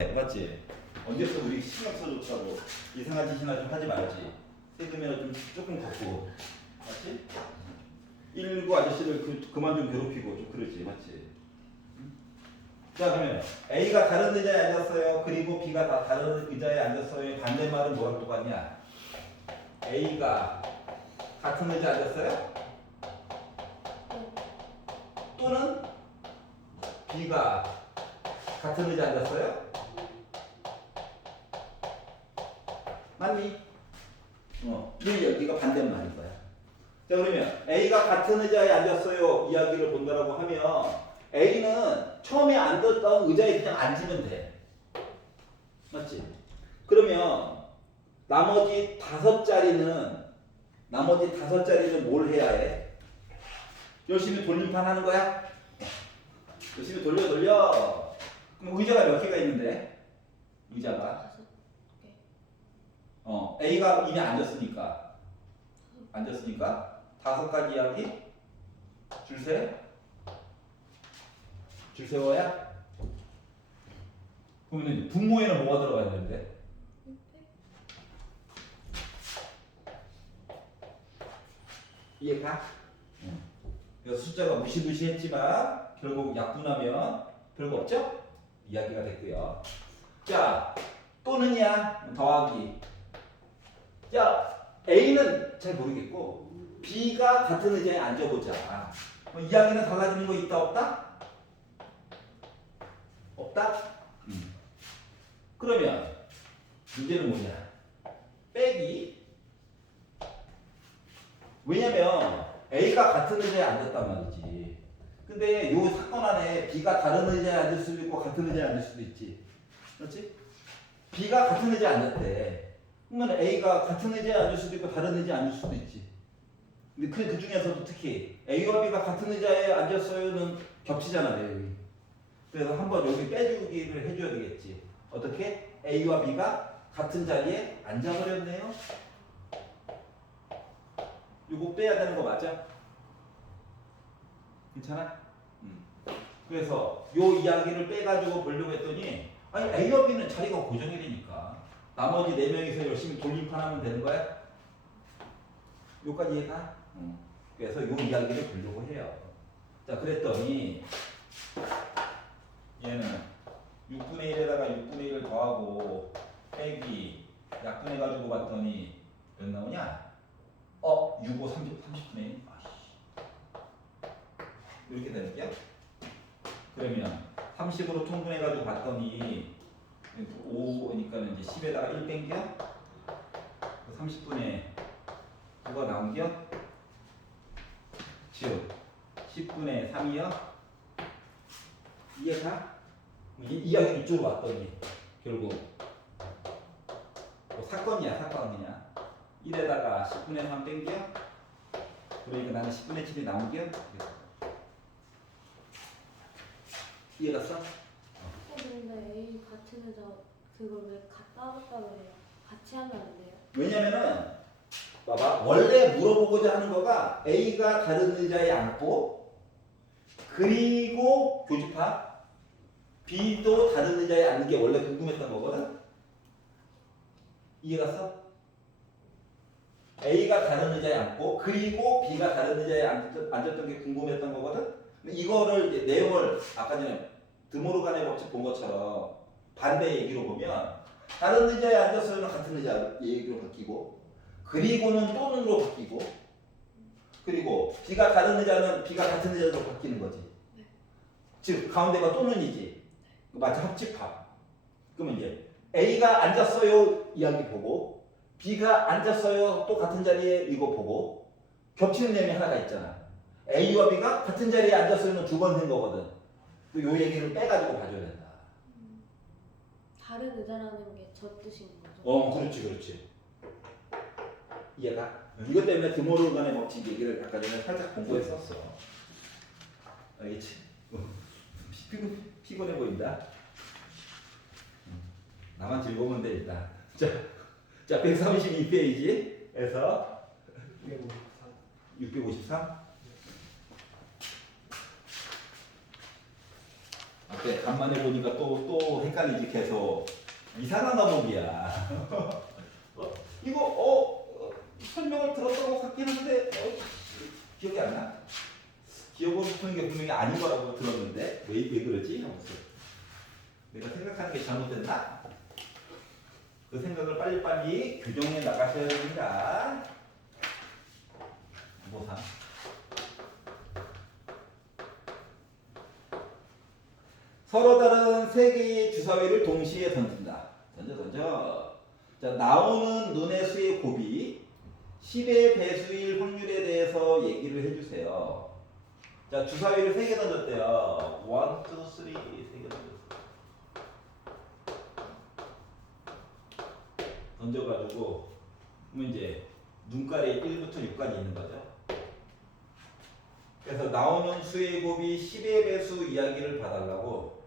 맞지? 언제부터 우리 신경 써줬다고 이상한 짓이나 좀 하지 말지. 세금이나 좀 조금 걷고, 맞지? 119 아저씨를 그만 좀 괴롭히고 좀 그러지, 맞지? 자, 그러면 A가 다른 의자에 앉았어요. 그리고 B가 다 다른 의자에 앉았어요. 반대말은 뭐랑 똑같냐? A가 같은 의자에 앉았어요? 또는 B가 같은 의자에 앉았어요? 맞니? 이 여기가 반대말일 거야. 자, 그러면 A가 같은 의자에 앉았어요. 이야기를 본다라고 하면 A는 처음에 앉았던 의자에 그냥 앉으면 돼. 맞지? 그러면 나머지 다섯 자리는 뭘 해야 해? 열심히 돌림판 하는 거야? 열심히 돌려. 그럼 의자가 몇 개가 있는데? 의자가 A가 이미 앉았으니까 다섯 가지 이야기 줄 세워야? 그러면 분모에는 뭐가 들어가야 되는데? 이해가? 그래서 숫자가 무시무시했지만 결국 약분하면 별거 없죠? 이야기가 됐고요. 자, 또는이야 더하기. 자, A는 잘 모르겠고 B가 같은 의자에 앉아보자. 이야기는 달라지는 거 있다 없다? 없다? 그러면 문제는 뭐냐? 빼기. 왜냐면 A가 같은 의자에 앉았단 말이지. 근데 요 사건 안에 B가 다른 의자에 앉을 수도 있고 같은 의자에 앉을 수도 있지. 그렇지? B가 같은 의자에 앉았대. 그러면 A가 같은 의자에 앉을 수도 있고 다른 의자에 앉을 수도 있지. 근데 그 중에서도 특히 A와 B가 같은 의자에 앉았어요는 겹치잖아, 내용이. 그래서 한번 여기 빼주기를 해줘야 되겠지. 어떻게? A와 B가 같은 자리에 앉아버렸네요. 이거 빼야 되는 거 맞아? 괜찮아? 그래서 요 이야기를 빼가지고 보려고 했더니 아니 A와 B는 자리가 고정이 되니까 나머지 4명이서 열심히 돌림판하면 되는 거야? 요까지 이해가? 그래서 요 이야기를 보려고 해요. 자, 그랬더니 얘는 6분의 1에다가 6분의 1을 더하고 빼기 약분해가지고 봤더니 몇 나오냐? 6, 5, 30분의 1. 이렇게 되는 게 그러면 30으로 통분해가지고 봤더니 5니까 이제 10에다가 1 뺀겨 30분의 9가 나온겨 즉 10분의 3이요. 이해가? 이야기 이쪽으로 왔더니 결국 사건이야. 1에다가 10분의 3 뺀겨 그러니까 나는 10분의 7이 나온겨. 이해갔어? 근데 A 같은 의자 그걸 왜 따로따로 해요? 같이 하면 안 돼요? 왜냐면은 봐봐 원래 물어보고자 하는 거가 A가 다른 의자에 앉고 그리고 교집합 B도 다른 의자에 앉는 게 원래 궁금했던 거거든. 이해갔어? A가 다른 의자에 앉고 그리고 B가 다른 의자에 앉았던 게 궁금했던 거거든. 이거를 이제 내용을 아까 전에 드모르간의 법칙 본 것처럼 반대 얘기로 보면 다른 의자에 앉았어요는 같은 의자 얘기로 바뀌고 그리고는 또는으로 바뀌고 그리고 B가 다른 의자는 B가 같은 의자로 바뀌는 거지. 즉 가운데가 또는이지. 마치 합집합. 그러면 이제 A가 앉았어요 이야기 보고 B가 앉았어요 또 같은 자리에 이거 보고 겹치는 내용이 하나가 있잖아. A와 B가 같은 자리에 앉았어요는 두 번 된 거거든. 요 얘기를 빼가지고 봐줘야 된다. 다른 의자라는 게 저 뜻인 거죠? 그렇지. 이해가? 이것 때문에 드모르간의 법칙 얘기를 아까 전에 살짝 공부했었어. 알겠지? 피곤해 보인다. 나만 즐거우면 돼 일단. 자 132페이지에서 653. 그때 간만에 보니까 또 헷갈리지 계속. 이상한 과목이야. 이거 설명을 들었던 것 같긴 한데 기억이 안 나? 기억하고 싶은 게 분명히 아닌 거라고 들었는데 왜 그러지? 하면서 내가 생각하는 게 잘못됐나? 그 생각을 빨리빨리 교정해 나가셔야 됩니다. 뭐3 서로 다른 세 개의 주사위를 동시에 던진다. 던져. 자, 나오는 눈의 수의 곱이 10의 배수일 확률에 대해서 얘기를 해주세요. 자, 주사위를 3개 던졌대요. 1, 2, 3, 3개 던졌어. 던져가지고 그러면 이제 눈깔이 1부터 6까지 있는 거죠. 그래서 나오는 수의 곱이 10의 배수 이야기를 봐달라고.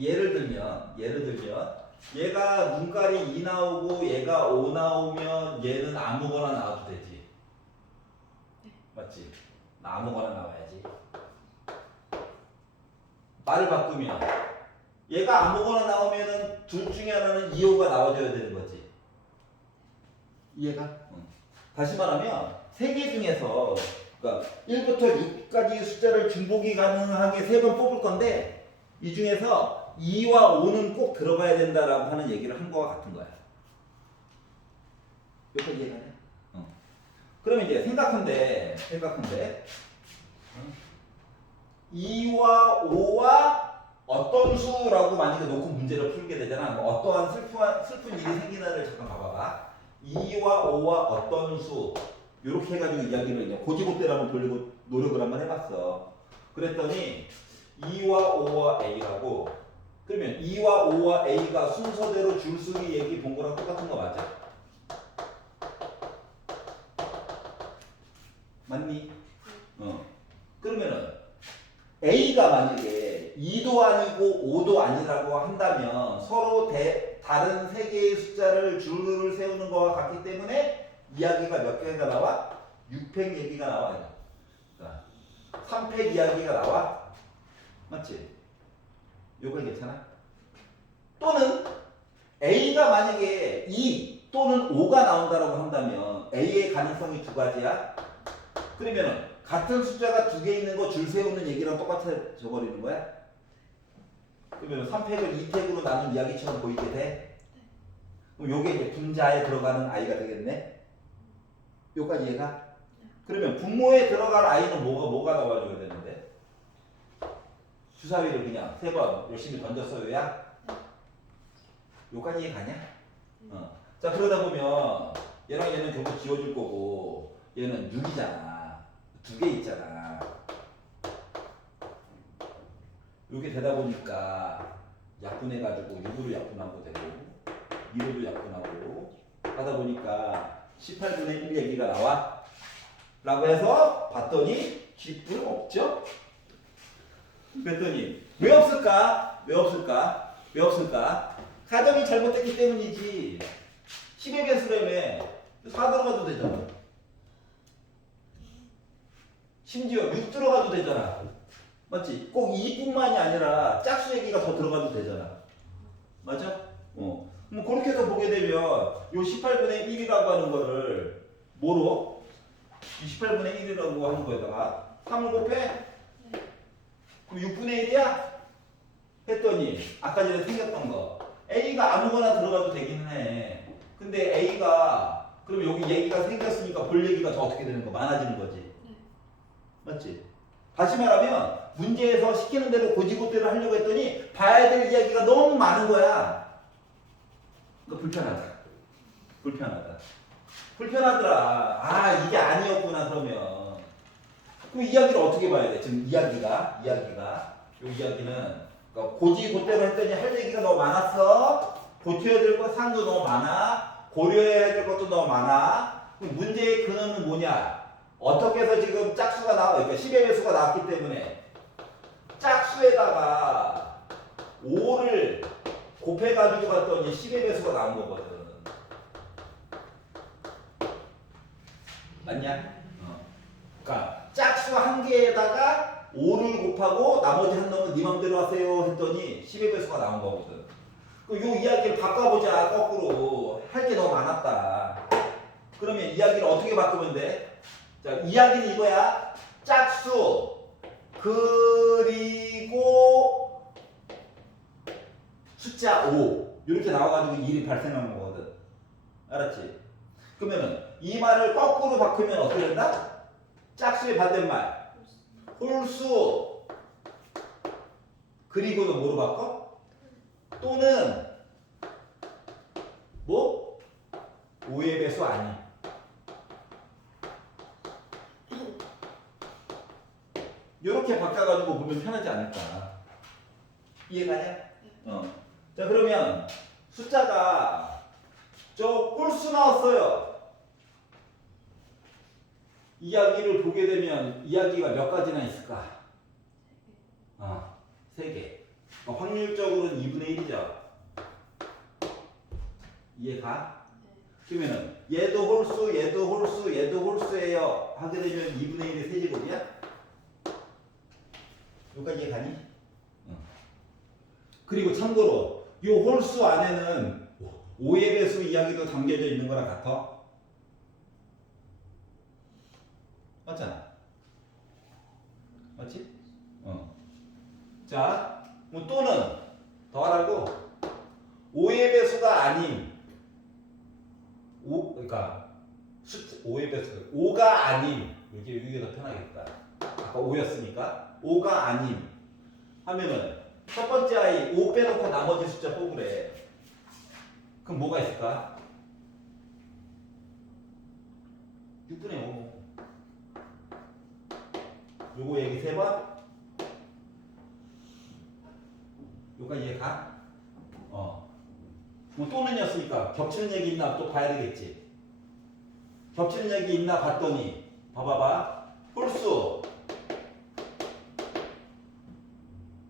예를 들면 얘가 눈깔이 2 나오고 얘가 5 나오면 얘는 아무거나 나와도 되지. 맞지? 아무거나 나와야지. 말을 바꾸면 얘가 아무거나 나오면은 둘 중에 하나는 2, 5가 나와줘야 되는 거지. 이해가? 응. 다시 말하면 세 개 중에서 그러니까 1부터 6까지 숫자를 중복이 가능하게 3번 뽑을 건데 이 중에서 2와 5는 꼭 들어가야 된다라고 하는 얘기를 한 거와 같은 거야. 여기까지 이해가냐? 응. 그러면 이제 생각한데 2와 5와 어떤 수라고 만약에 놓고 문제를 풀게 되잖아. 뭐 어떠한 슬픈 일이 생기나를 잠깐 봐봐봐. 2와 5와 어떤 수 이렇게 해가지고 이야기를 그냥 고지고대로 한번 돌리고 노력을 한번 해봤어. 그랬더니 2와 5와 A라고. 그러면 2와 5와 A가 순서대로 줄수기 얘기 본 거랑 똑같은 거 맞아? 맞니? 그러면은 A가 만약에 2도 아니고 5도 아니라고 한다면 서로 다른 세 개의 숫자를 줄을 세우는 거와 같기 때문에 이야기가 몇 개가 나와? 6팩 얘기가 나와. 그러니까 3팩 이야기가 나와. 맞지? 요거 괜찮아? 또는 A가 만약에 2 또는 5가 나온다고 한다면 A의 가능성이 두 가지야. 그러면은 같은 숫자가 두 개 있는 거 줄 세우는 얘기랑 똑같아져 버리는 거야? 그러면 3팩을 2팩으로 나눈 이야기처럼 보이게 돼? 그럼 요게 이제 분자에 들어가는 아이가 되겠네? 요까지 이해가? 그러면 분모에 들어갈 아이는 뭐가 나와줘야 되는데? 주사위를 그냥 3번 열심히 던졌어요야? 요까지 이해가냐? 자, 그러다 보면 얘랑 얘는 결국 지워줄 거고 얘는 6이잖아. 두 개 있잖아. 요게 되다 보니까 약분해가지고 6으로 약분하고 되고 2로도 약분하고 하다 보니까 18분의 1 얘기가 나와? 라고 해서 봤더니 뒷분 없죠? 그랬더니 왜 없을까? 가정이 잘못됐기 때문이지. 10의 배수라며 4 들어가도 되잖아. 심지어 6 들어가도 되잖아. 맞지? 꼭 2뿐만이 아니라 짝수 얘기가 더 들어가도 되잖아. 맞아? 뭐 그렇게 해서 보게 되면 요 18분의 1이라고 하는 거를 뭐로? 18분의 1이라고 하는 거에다가 3을 곱해? 그럼 6분의 1이야? 했더니 아까 전에 생겼던 거 A가 아무거나 들어가도 되기는 해. 근데 A가 그럼 여기 얘기가 생겼으니까 볼 얘기가 더 어떻게 되는 거? 많아지는 거지. 맞지? 다시 말하면 문제에서 시키는 대로 고지고대로 하려고 했더니 봐야 될 이야기가 너무 많은 거야. 그러니까 불편하더라. 아, 이게 아니었구나. 그러면 그럼 이야기를 어떻게 봐야 돼? 지금 이야기가 이 이야기는 그러니까 고지고대로 했더니 할 얘기가 너무 많았어. 고쳐야 될 거 상도 너무 많아. 고려해야 될 것도 너무 많아. 그럼 문제의 근원은 뭐냐? 어떻게 해서 지금 짝수가 그러니까 10의 배수가 나왔기 때문에 짝수에다가 5를 곱해가지고 봤더니 10의 배수가 나온 거거든. 맞냐? 그러니까 짝수 한 개에다가 5를 곱하고 나머지 한 놈은 네 맘대로 하세요 했더니 10의 배수가 나온 거거든. 그럼 요 이야기를 바꿔보자. 거꾸로 할 게 너무 많았다. 그러면 이야기를 어떻게 바꾸면 돼? 자, 이야기는 이거야. 짝수 그리고 숫자 5 이렇게 나와가지고 일이 발생하는 거거든. 알았지? 그러면은 이 말을 거꾸로 바꾸면 어떻게 된다? 짝수의 반대말 홀수 그리고는 뭐로 바꿔? 또는 뭐? 5의 배수 아니. 이렇게 바꿔가지고 보면 편하지 않을까. 이해가냐? 자, 그러면 숫자가 저 홀수 나왔어요. 이야기를 보게 되면 이야기가 몇 가지나 있을까? 3개. 확률적으로는 2분의 1이죠. 이해가? 그러면은 얘도 홀수, 얘도 홀수, 얘도 홀수예요. 하게 되면 2분의 1의 세제곱이야? 여기까지 이해가니? 그리고 참고로 이 홀수 안에는 5의 배수 이야기도 담겨져 있는 거랑 같아? 맞잖아. 맞지? 자, 뭐 또는 더하라고 5의 배수가 아닌 그러니까 5의 배수 5가 아닌 이게 더 편하겠다. 아까 5였으니까 5가 아닌 하면은 첫 번째 아이 5 빼놓고 나머지 숫자 뽑으래. 그럼 뭐가 있을까? 6분의 5. 요거 얘기 세 번? 요까지 이해가? 뭐 또는이었으니까 겹치는 얘기 있나 또 봐야 되겠지. 겹치는 얘기 있나 봤더니 봐봐봐. 홀수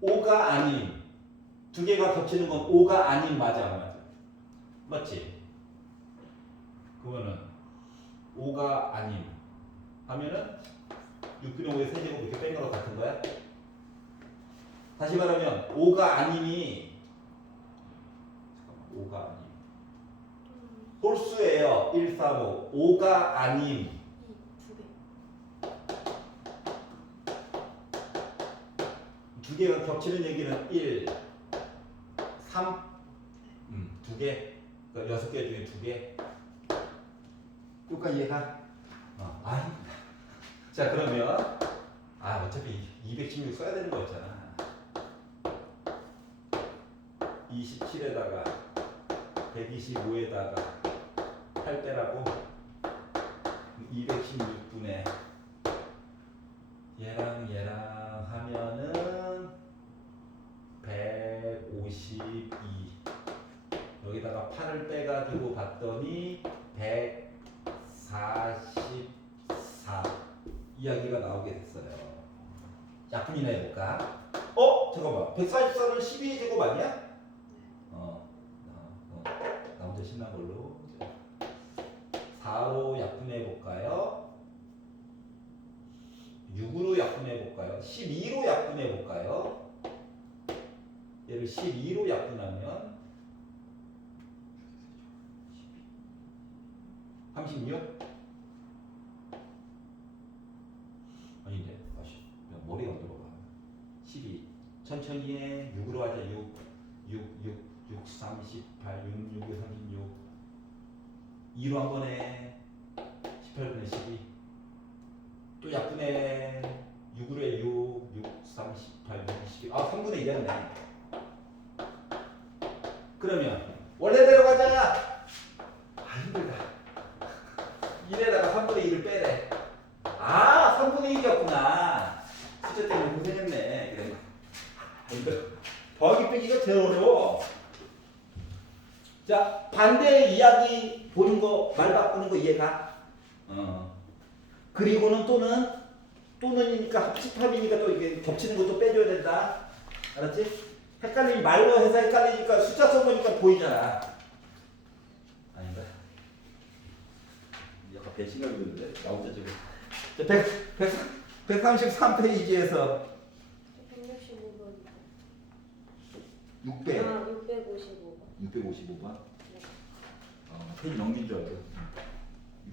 5가 아닌 두 개가 겹치는 건 5가 아닌 맞아 안 맞아? 맞지? 그러면은 5가 아닌 하면은 6분의 5의 세제곱 이렇게 뺀 거랑 같은 거야? 다시 말하면 5가 아님이 5가 아님 홀수예요. 1, 4, 5 5가 아님 2개가 겹치는 얘기는 1, 3, 2개 그러니까 6개 중에 2개 여기까지 이해가? 자 그러면 어차피 216 써야 되는 거 있잖아. 27에다가 125에다가 8빼라고 216분의 얘랑 하면은 152 여기다가 8을 빼가지고 봤더니 144 이야기가 나오게 됐어요. 약분이나 해볼까? 잠깐만 144는 12의 제곱 아니야? 나 혼자 신난 걸로 4로 약분해 볼까요? 6으로 약분해 볼까요? 12로 약분해 볼까요? 얘를 12로 약분하면 36? 아닌데 머리가 안 들어가. 12 천천히 해. 6으로 하자. 6 38 6 6에 36 2로 한 번에 18분의 12 또 약분해. 6으로 해. 6 38 6 12 3분의 1이었네. 그러면 원래대로 가자. 힘들다. 1에다가 3분의 2를 빼래. 3분의 1이었구나. 숫자 때문에 고생했네. 그래. 힘들어. 더하기 빼기가 제일 어려워. 자, 반대 이야기 보는 거, 말 바꾸는 거 이해가? 그리고는 또는이니까 합집합이니까 또 이게 겹치는 것도 빼줘야 된다. 알았지? 헷갈리면 말로 해서 헷갈리니까 숫자 써보니까 보이잖아. 아닌가? 약간 배신감이 드는데? 나 혼자 지금. 자, 133페이지에서 165번. 600. 아, 655번. 655번? 네. 페이지 넘긴 줄 알고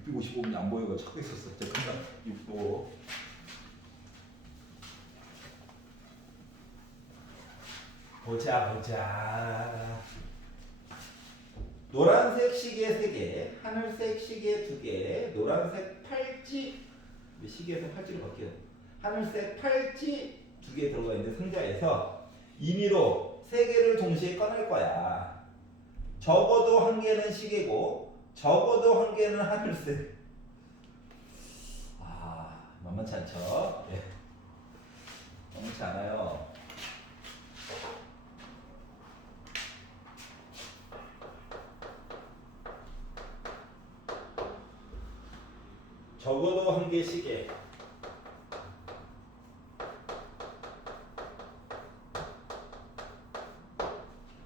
655번이 안 보이고 찾고 있었어. 잠깐만. 655. 보자. 노란색 시계 3개, 하늘색 시계 2개, 노란색 팔찌, 시계에서 팔찌를 바뀌어요. 하늘색 팔찌 2개 들어가 있는 상자에서 임의로 3개를 동시에 꺼낼 거야. 적어도 1개는 시계고, 적어도 1개는 하늘색. 만만치 않죠? 예. 만만치 않아요. 적어도 1개 시계.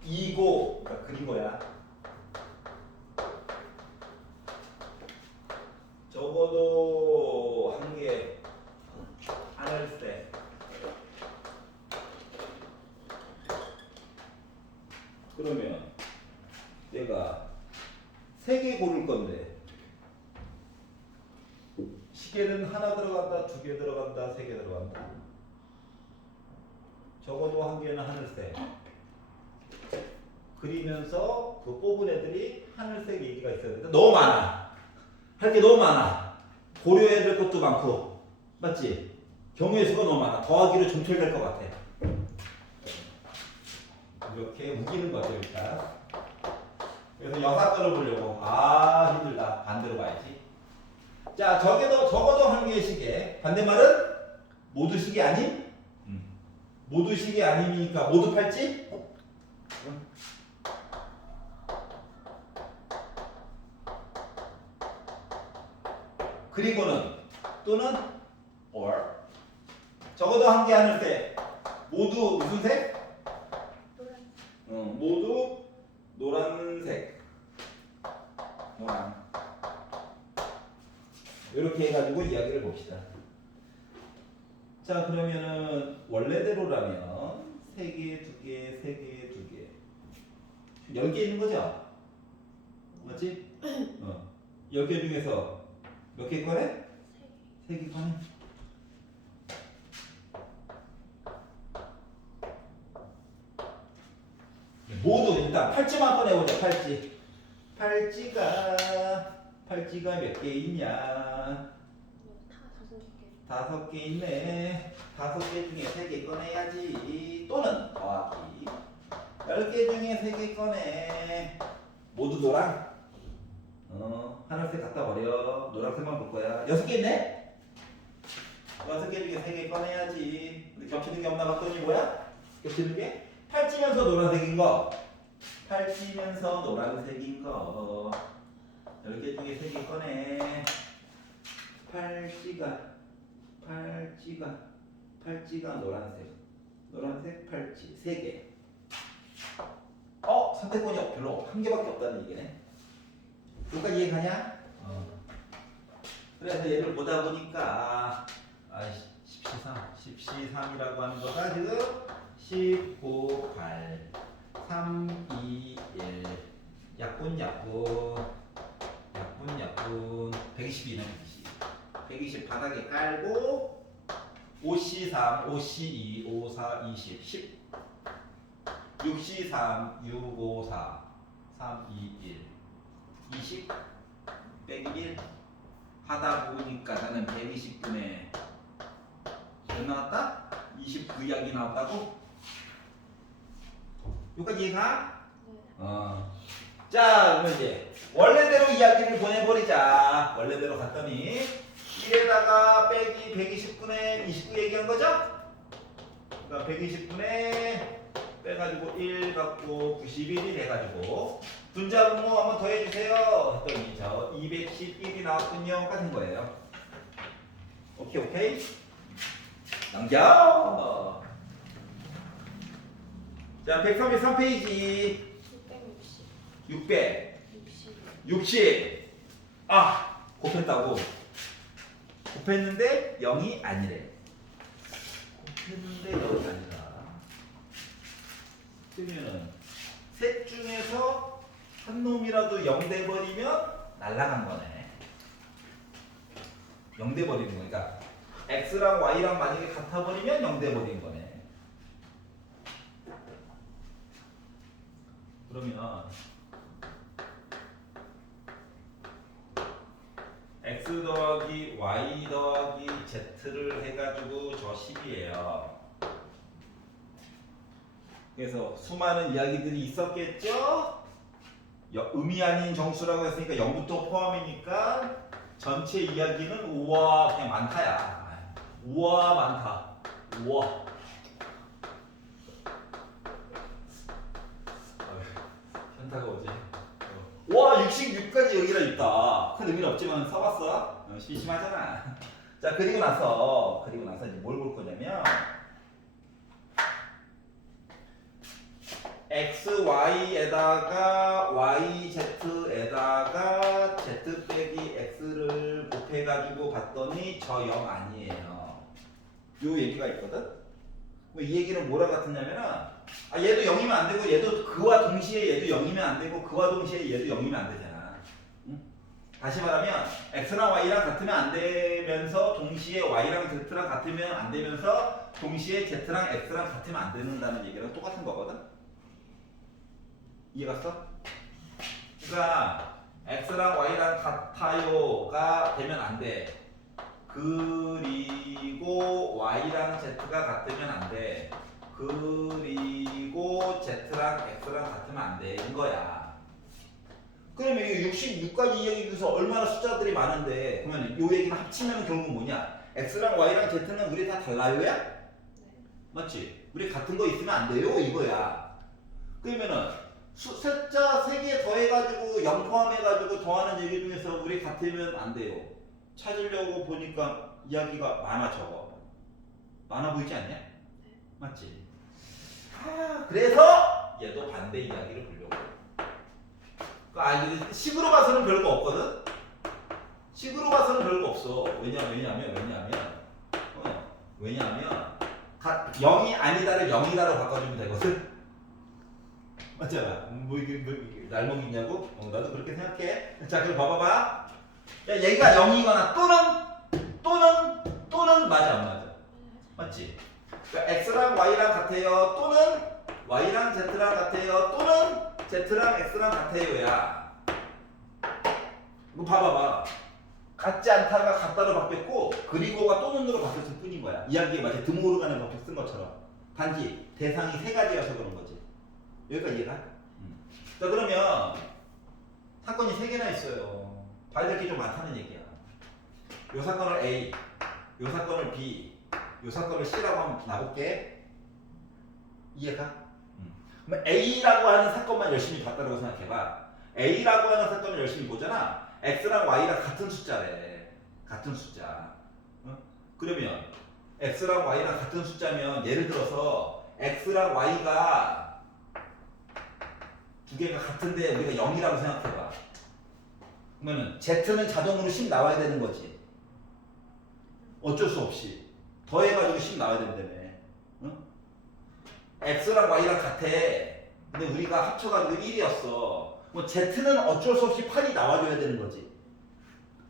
이고, 그러니까 그린 거야. 적어도 1개 하늘색. 그러면 내가 3개 고를 건데 시계는 하나 들어간다, 2개 들어간다, 3개 들어간다. 적어도 1개는 하늘색. 그리면서 그 뽑은 애들이 하늘색 얘기가 있어야 돼. 너무 많아. 할 게 너무 많아. 고려해야 될 것도 많고, 맞지? 경우의 수가 너무 많아. 더하기로 점철될 것 같아. 이렇게 우기는 거죠, 일단. 그래서 여사건을 보려고. 힘들다. 반대로 봐야지. 자, 적어도 1개의 시계. 반대말은 모두 시계 아님? 모두 시계 아님이니까 모두 팔찌? 그리고는 또는 or 적어도 1개 하늘색 모두 무슨 색? 노란색. 모두 노란색. 노란. 이렇게 해가지고 이야기를 봅시다. 자, 그러면은 원래대로라면 3개, 2개, 3개, 2개 10개 있는 거죠? 맞지? 10개 중에서 몇 개 꺼내? 3개 꺼내. 모두 일단 팔찌만 꺼내보자. 팔찌가 몇 개 있냐? 다 5개. 5개 있네. 5개 중에 3개 꺼내야지. 또는 더하기 10개 중에 3개 꺼내. 모두 노랑? 하늘색 갖다 버려. 노란색만 볼 거야. 6개 있네? 6개 중에 3개 꺼내야지. 근데 겹치는 게 없나 봤더니 뭐야? 겹치는 게? 팔찌면서 노란색인 거. 팔찌면서 노란색인 거. 10개 중에 3개 꺼내. 팔찌가 노란색 팔찌 3개. 선택권이 별로 1개밖에 없다는 얘기네. 여기까지 이해가냐? 그래서 얘를 보다 보니까 10C3이라고 하는 거가 지금 19, 8, 3, 2, 1 약분 120이네. 120 바닥에 깔고 5C3, 5C2, 54, 20, 10 6C3, 6, 5, 4 3, 2, 1 20 빼기 1 하다 보니까 나는 120분에 몇 나왔다? 29 이야기 나왔다고? 여기까지 이해가? 네. 자, 그러면 이제 원래대로 이야기를 보내버리자. 원래대로 갔더니 1에다가 빼기 120분의 29 얘기한 거죠? 그러니까 120분에 빼가지고 1 갖고 91이 돼가지고 분자분모 한번 더 해주세요 했더니 저 211이 나왔군요 같은 거예요. 오케이 넘겨. 자, 133페이지 660 곱했다고. 곱했는데 0이 아니래. 근데 여기 아니라. 그러면은 셋 중에서 한 놈이라도 0 돼버리면 날라간 거네. 0 돼버리는 거니까 x랑 y랑 만약에 같아버리면 0 돼버린 거네. 그러면 x 더하기 y 더하기 z를 해가지고 저 10이에요. 그래서 수많은 이야기들이 있었겠죠? 음이 아닌 정수라고 했으니까 0부터 포함이니까 전체 이야기는 우와 그냥 많다야. 우와 많다. 우와. 현타가 오지. 와 66까지 여기가 있다. 큰 의미는 없지만 써봤어? 심심하잖아. 자 그리고 나서 이제 뭘 볼 거냐면 xy에다가 yz에다가 z 빼기 x를 곱해가지고 봤더니 저 0 아니에요. 요 얘기가 있거든. 이 얘기는 뭐랑 같으냐면은 얘도 0이면 안 되고 얘도 그와 동시에 얘도 0이면 안 되고 그와 동시에 얘도 0이면 안 되잖아. 응? 다시 말하면 x랑 y랑 같으면 안 되면서 동시에 y랑 z랑 같으면 안 되면서 동시에 z랑 x랑 같으면 안 된다는 얘기랑 똑같은 거거든. 이해갔어? 그러니까 x랑 y랑 같아요가 되면 안 돼. 그리고 y랑 z가 같으면 안 돼. 그리고 z랑 x랑 같으면 안 돼. 이거야. 그러면 이 66까지 이야기 중에서 얼마나 숫자들이 많은데 그러면 이 얘기는 합치면 결국 뭐냐? x랑 y랑 z는 우리 다 달라요야? 맞지? 우리 같은 거 있으면 안 돼요 이거야. 그러면은 숫자 3개 더해가지고 0 포함해가지고 더하는 얘기 중에서 우리 같으면 안 돼요. 찾으려고 보니까 이야기가 많아 적어. 많아 보이지 않냐? 맞지? 그래서 얘도 반대 이야기를 보려고. 이게 식으로 봐서는 별거 없거든? 식으로 봐서는 별거 없어. 왜냐면 0이 아니다를 0이다로 바꿔주면 되거든? 맞잖아. 이게 날먹이 있냐고? 나도 그렇게 생각해. 자, 그럼 봐봐봐. 야, 얘가 0이거나 또는 맞아, 안 맞아? 맞지? 그러니까 x랑 y랑 같아요. 또는 y랑 z랑 같아요. 또는 z랑 x랑 같아요야. 이거 봐봐봐. 같지 않다가 같다로 바뀌었고 그리고가 또는으로 바뀌었을 뿐인 거야. 이야기에 마치 드모르간의 법칙 쓴 것처럼. 단지 대상이 3가지여서 그런 거지. 여기까지 이해가? 자 그러면 사건이 3개나 있어요. 봐야 될 게 좀 많다는 얘기야. 요 사건을 A, 요 사건을 B, 요 사건을 C라고 한번 놔볼게. 이해가? 그럼 A라고 하는 사건만 열심히 봤다고 생각해봐. A라고 하는 사건을 열심히 보잖아. X랑 Y랑 같은 숫자래. 같은 숫자. 그러면 X랑 Y랑 같은 숫자면 예를 들어서 X랑 Y가 두 개가 같은데 우리가 0이라고 생각해봐. 그러면 Z는 자동으로 10 나와야 되는 거지. 어쩔 수 없이. 더해가지고 10 나와야 된다며. 응? X랑 Y랑 같아. 근데 우리가 합쳐가지고 1이었어. 뭐 Z는 어쩔 수 없이 8이 나와줘야 되는 거지.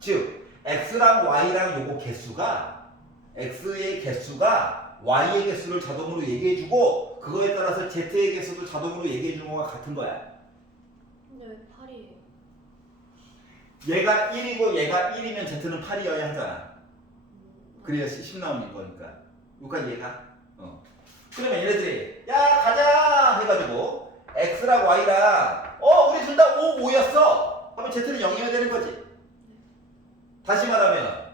즉, X랑 Y랑 요거 개수가 X의 개수가 Y의 개수를 자동으로 얘기해주고 그거에 따라서 Z의 개수도 자동으로 얘기해주는 거가 같은 거야. 근데 왜 8이에요? 얘가 1이고 얘가 1이면 Z는 8이어야 하잖아. 그래야 10 나오는 거니까. 여기까지 얘가. 그러면 얘네들이 야 가자 해가지고 X랑 Y랑 우리 둘 다 5, 5였어. 하면 Z는 0이어야 되는 거지. 다시 말하면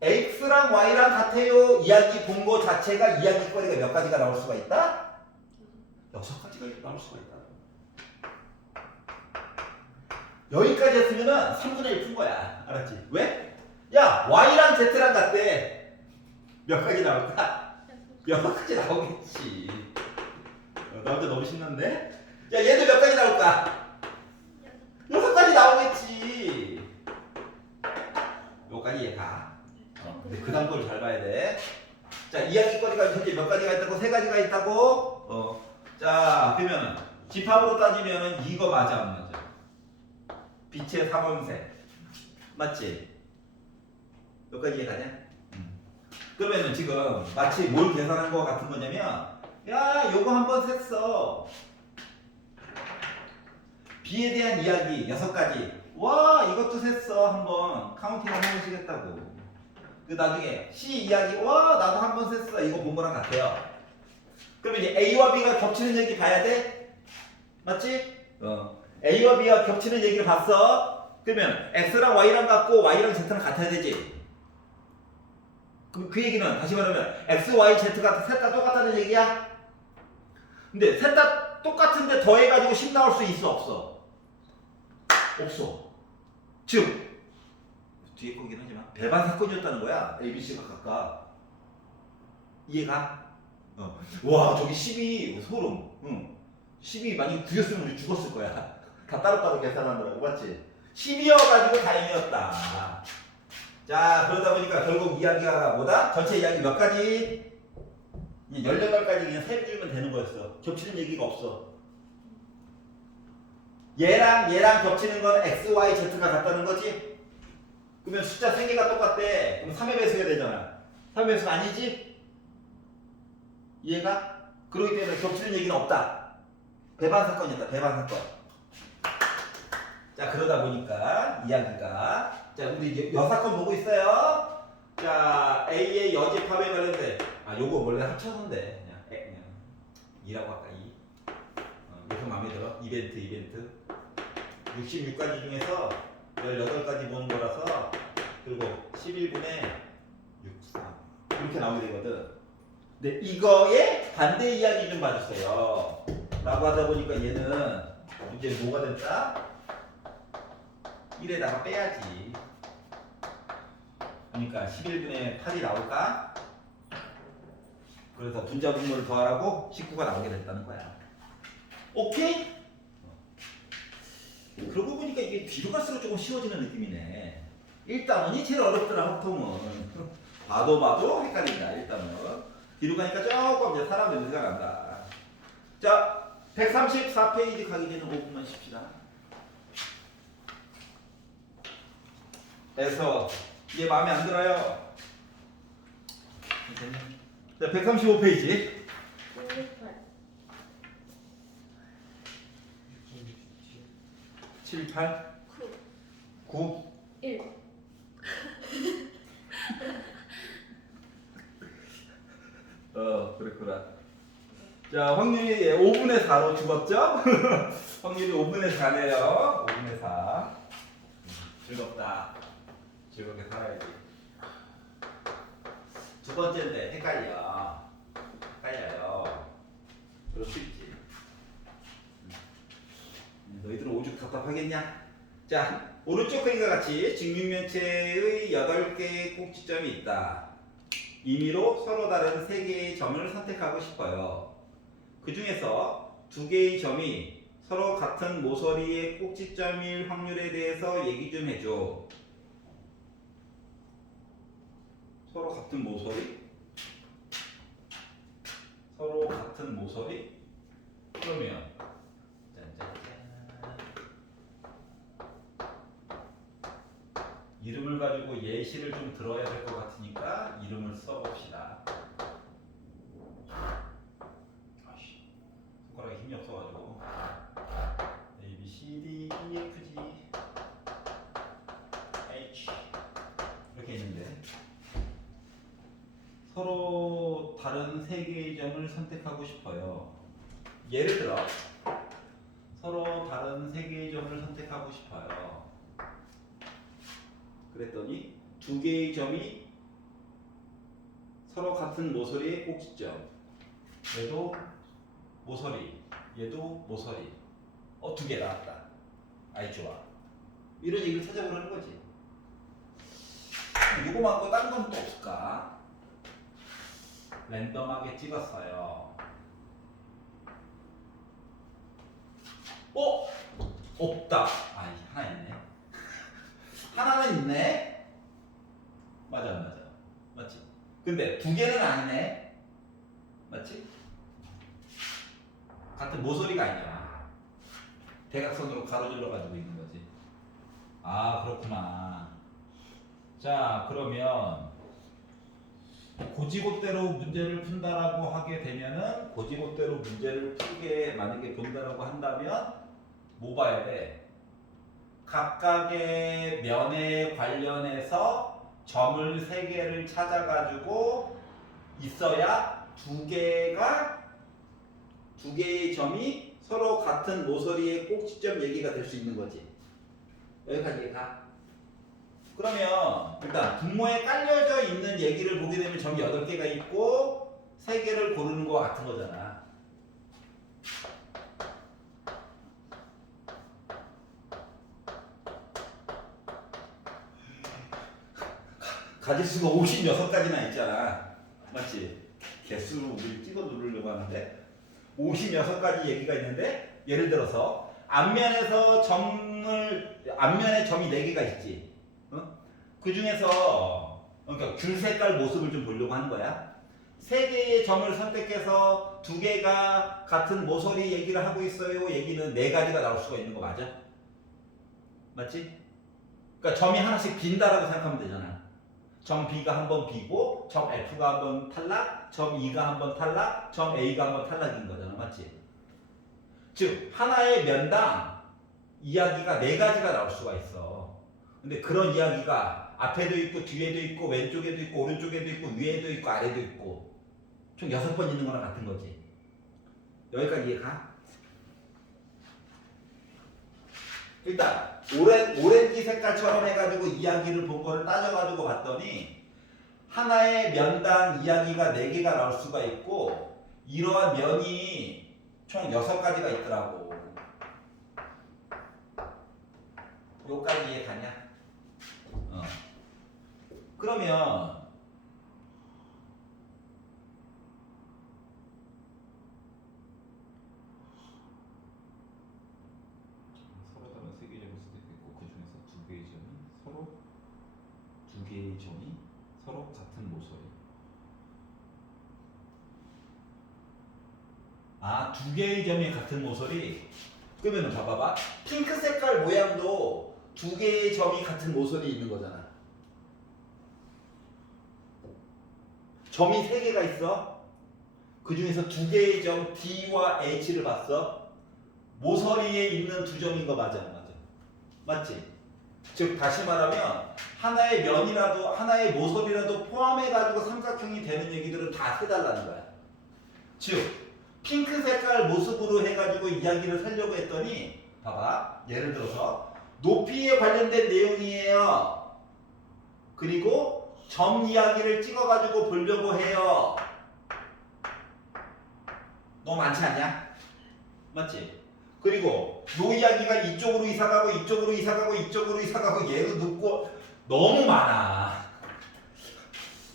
X랑 Y랑 같아요 이야기 본 거 자체가 이야기거리가 몇 가지가 나올 수가 있다? 6가지가 나올 수가 있다. 여기까지 했으면은 3분의 1 푼 거야. 알았지? 왜? 야 Y랑 Z랑 같대. 몇 가지 나올까? 6가지 나오겠지. 나한테 너무 신난데? 야 얘도 몇 가지 나올까? 6가지 나오겠지. 여기까지 얘가. 근데 그 다음 걸 잘 봐야 돼. 자, 이야기거리가 현재 몇 가지가 있다고? 세 가지가 있다고? 자, 그러면은 집합으로 따지면은 이거 맞아 안 맞아? 빛의 3원색 맞지? 몇 가지 이해가냐? 그러면은 지금 마치 뭘 계산한 거 같은 거냐면 야, 요거 한번 셌어. B에 대한 이야기 6가지. 와, 이것도 셌어. 한번 카운팅을 해보시겠다고. 그 나중에 C 이야기. 와, 나도 한번 셌어. 이거 본 거랑 같아요. 그러면 이제 A와 B가 겹치는 얘기 봐야 돼? 맞지? A와 B가 겹치는 얘기를 봤어. 그러면 X랑 Y랑 같고 Y랑 Z랑 같아야 되지. 그럼 그 얘기는 다시 말하면 X, Y, Z가 셋 다 똑같다는 얘기야? 근데 셋 다 똑같은데 더해가지고 10 나올 수 있어 없어? 없어. 즉 뒤에 거긴 하지만 배반 사건이었다는 거야. A, B, C가 각각. 이해가? 와, 저기 12 소름. 12 만약에 9였으면 우리 죽었을 거야. 다 따로따로 계산하느라고. 맞지? 10이어가지고 다행이었다. 자, 그러다 보니까 결국 이야기가 뭐다? 전체 이야기 몇 가지? 18가지 그냥 세주면 되는 거였어. 겹치는 얘기가 없어. 얘랑 겹치는 건 X, Y, Z가 같다는 거지? 그러면 숫자 3개가 똑같대. 그럼 3의 배수가 되잖아. 3의 배수가 아니지? 이해가? 그렇기 때문에 겹치는 얘기는 없다. 배반 사건이었다. 배반 사건. 자, 그러다 보니까 이야기가 자, 우리 이제 여사건 보고 있어요. 자, A의 여집합에 관련된 요거 원래 합쳐서인데 그냥 2라고 할까? 2. 이거 마음에 들어? 이벤트 66가지 중에서 18가지 보는 거라서 그리고 11분의 63 이렇게 나오게 되거든. 근데 이거의 반대 이야기 좀 봐주세요. 라고 하다 보니까 얘는 이제 뭐가 됐다? 1에다가 빼야지. 그러니까 11분의 8이 나올까? 그래서 분자 분모를 더하라고 19가 나오게 됐다는 거야. 오케이? 그러고 보니까 이게 뒤로 갈수록 조금 쉬워지는 느낌이네. 1단원이 제일 어렵더라, 보통은. 봐도 헷갈린다, 1단원. 뒤로 가니까 조금 이제 사람 냄새가 난다. 자, 134페이지 가기 전에 5분만 쉽시다. 그래서 이게 마음에 안 들어요. 자, 135페이지. 7, 8, 9, 1. 그랬구나. 자, 확률이 5분의 4로 죽었죠? 확률이 5분의 4네요. 5분의 4. 즐겁다. 즐겁게 살아야지. 두 번째인데 헷갈려요. 그럴 수 있지. 너희들은 오죽 답답하겠냐? 자, 오른쪽 그림과 같이 직육면체의 8개의 꼭지점이 있다. 임의로 서로 다른 3개의 점을 선택하고 싶어요. 그 중에서 2개의 점이 서로 같은 모서리의 꼭지점일 확률에 대해서 얘기 좀 해줘. 서로 같은 모서리? 서로 같은 모서리? 그러면 짠짠짠. 이름을 가지고 예시를 좀 들어야 될 것 같으니까 이름을 써봅시다. 손가락에 힘이 없어가지고 A, B, C, D, E, F, G, H 이렇게 있는데 서로 다른 3개의 점을 선택하고 싶어요. 예를 들어 서로 다른 3개의 점을 선택하고 싶어요. 그랬더니 2개의 점이 서로 같은 모서리의 꼭지점. 얘도 모서리, 얘도 모서리. 2개 나왔다. 아이 좋아. 이런 얘기를 찾아보라는 거지. 이거 말고 다른 건 또 없을까? 랜덤하게 찍었어요. 없다. 하나 있네. 하나는 있네. 맞아. 맞지? 근데 두 개는 아니네. 맞지? 같은 모서리가 아니야. 대각선으로 가로질러 가지고 있는 거지. 아, 그렇구나. 자, 그러면 고지고대로 문제를 푼다라고 하게 되면은 고지고대로 문제를 풀게 만약에 본다라고 한다면 뭐 봐야 돼? 각각의 면에 관련해서 점을 세 개를 찾아가지고 있어야 두 개의 점이 서로 같은 모서리의 꼭지점 얘기가 될 수 있는 거지. 여기까지 가. 그러면 일단 분모에 깔려져 있는 얘기를 보게 되면 점이 8개가 있고 3개를 고르는 거 같은 거잖아. 가지수가 56가지나 있잖아. 맞지? 개수로 우리 찍어 누르려고 하는데 56가지 얘기가 있는데 예를 들어서 앞면에 점이 4개가 있지. 그 중에서 그러니까 귤 색깔 모습을 좀 보려고 하는 거야. 3개의 점을 선택해서 2개가 같은 모서리 얘기를 하고 있어요. 얘기는 4가지가 나올 수가 있는 거 맞아? 맞지? 그러니까 점이 하나씩 빈다라고 생각하면 되잖아. 점 B가 한 번 비고, 점 F가 한 번 탈락, 점 E가 한 번 탈락, 점 A가 한 번 탈락인 거잖아. 맞지? 즉 하나의 면당 이야기가 4가지가 나올 수가 있어. 근데 그런 이야기가 앞에도 있고 뒤에도 있고 왼쪽에도 있고 오른쪽에도 있고 위에도 있고 아래도 있고 총 6번 있는 거랑 같은 거지. 여기까지 이해가? 일단 오렌지 색깔처럼 해가지고 이야기를 본 거를 따져가지고 봤더니 하나의 면당 이야기가 4개가 나올 수가 있고 이러한 면이 총 6가지가 있더라고. 여기까지 이해 가냐? 그러면 서로 다른 3개의 점을 선택했고 그 중에서 2개의 점이 서로 같은 모서리. 아, 2개의 점이 같은 모서리. 그러면 봐봐. 핑크 색깔 모양도 2개의 점이 같은 모서리 있는 거잖아. 점이 3개가 있어. 그 중에서 2개의 점 D와 H를 봤어. 모서리에 있는 2점인 거 맞아, 맞아. 맞지? 즉 다시 말하면 하나의 면이라도 하나의 모서리라도 포함해가지고 삼각형이 되는 얘기들은 다 해달라는 거야. 즉 핑크 색깔 모습으로 해가지고 이야기를 살려고 했더니 봐봐. 예를 들어서 높이에 관련된 내용이에요. 그리고 점 이야기를 찍어가지고 보려고 해요. 너무 많지 않냐? 맞지? 그리고 요 이야기가 이쪽으로 이사가고 이쪽으로 이사가고 이쪽으로 이사가고 얘로 눕고 너무 많아.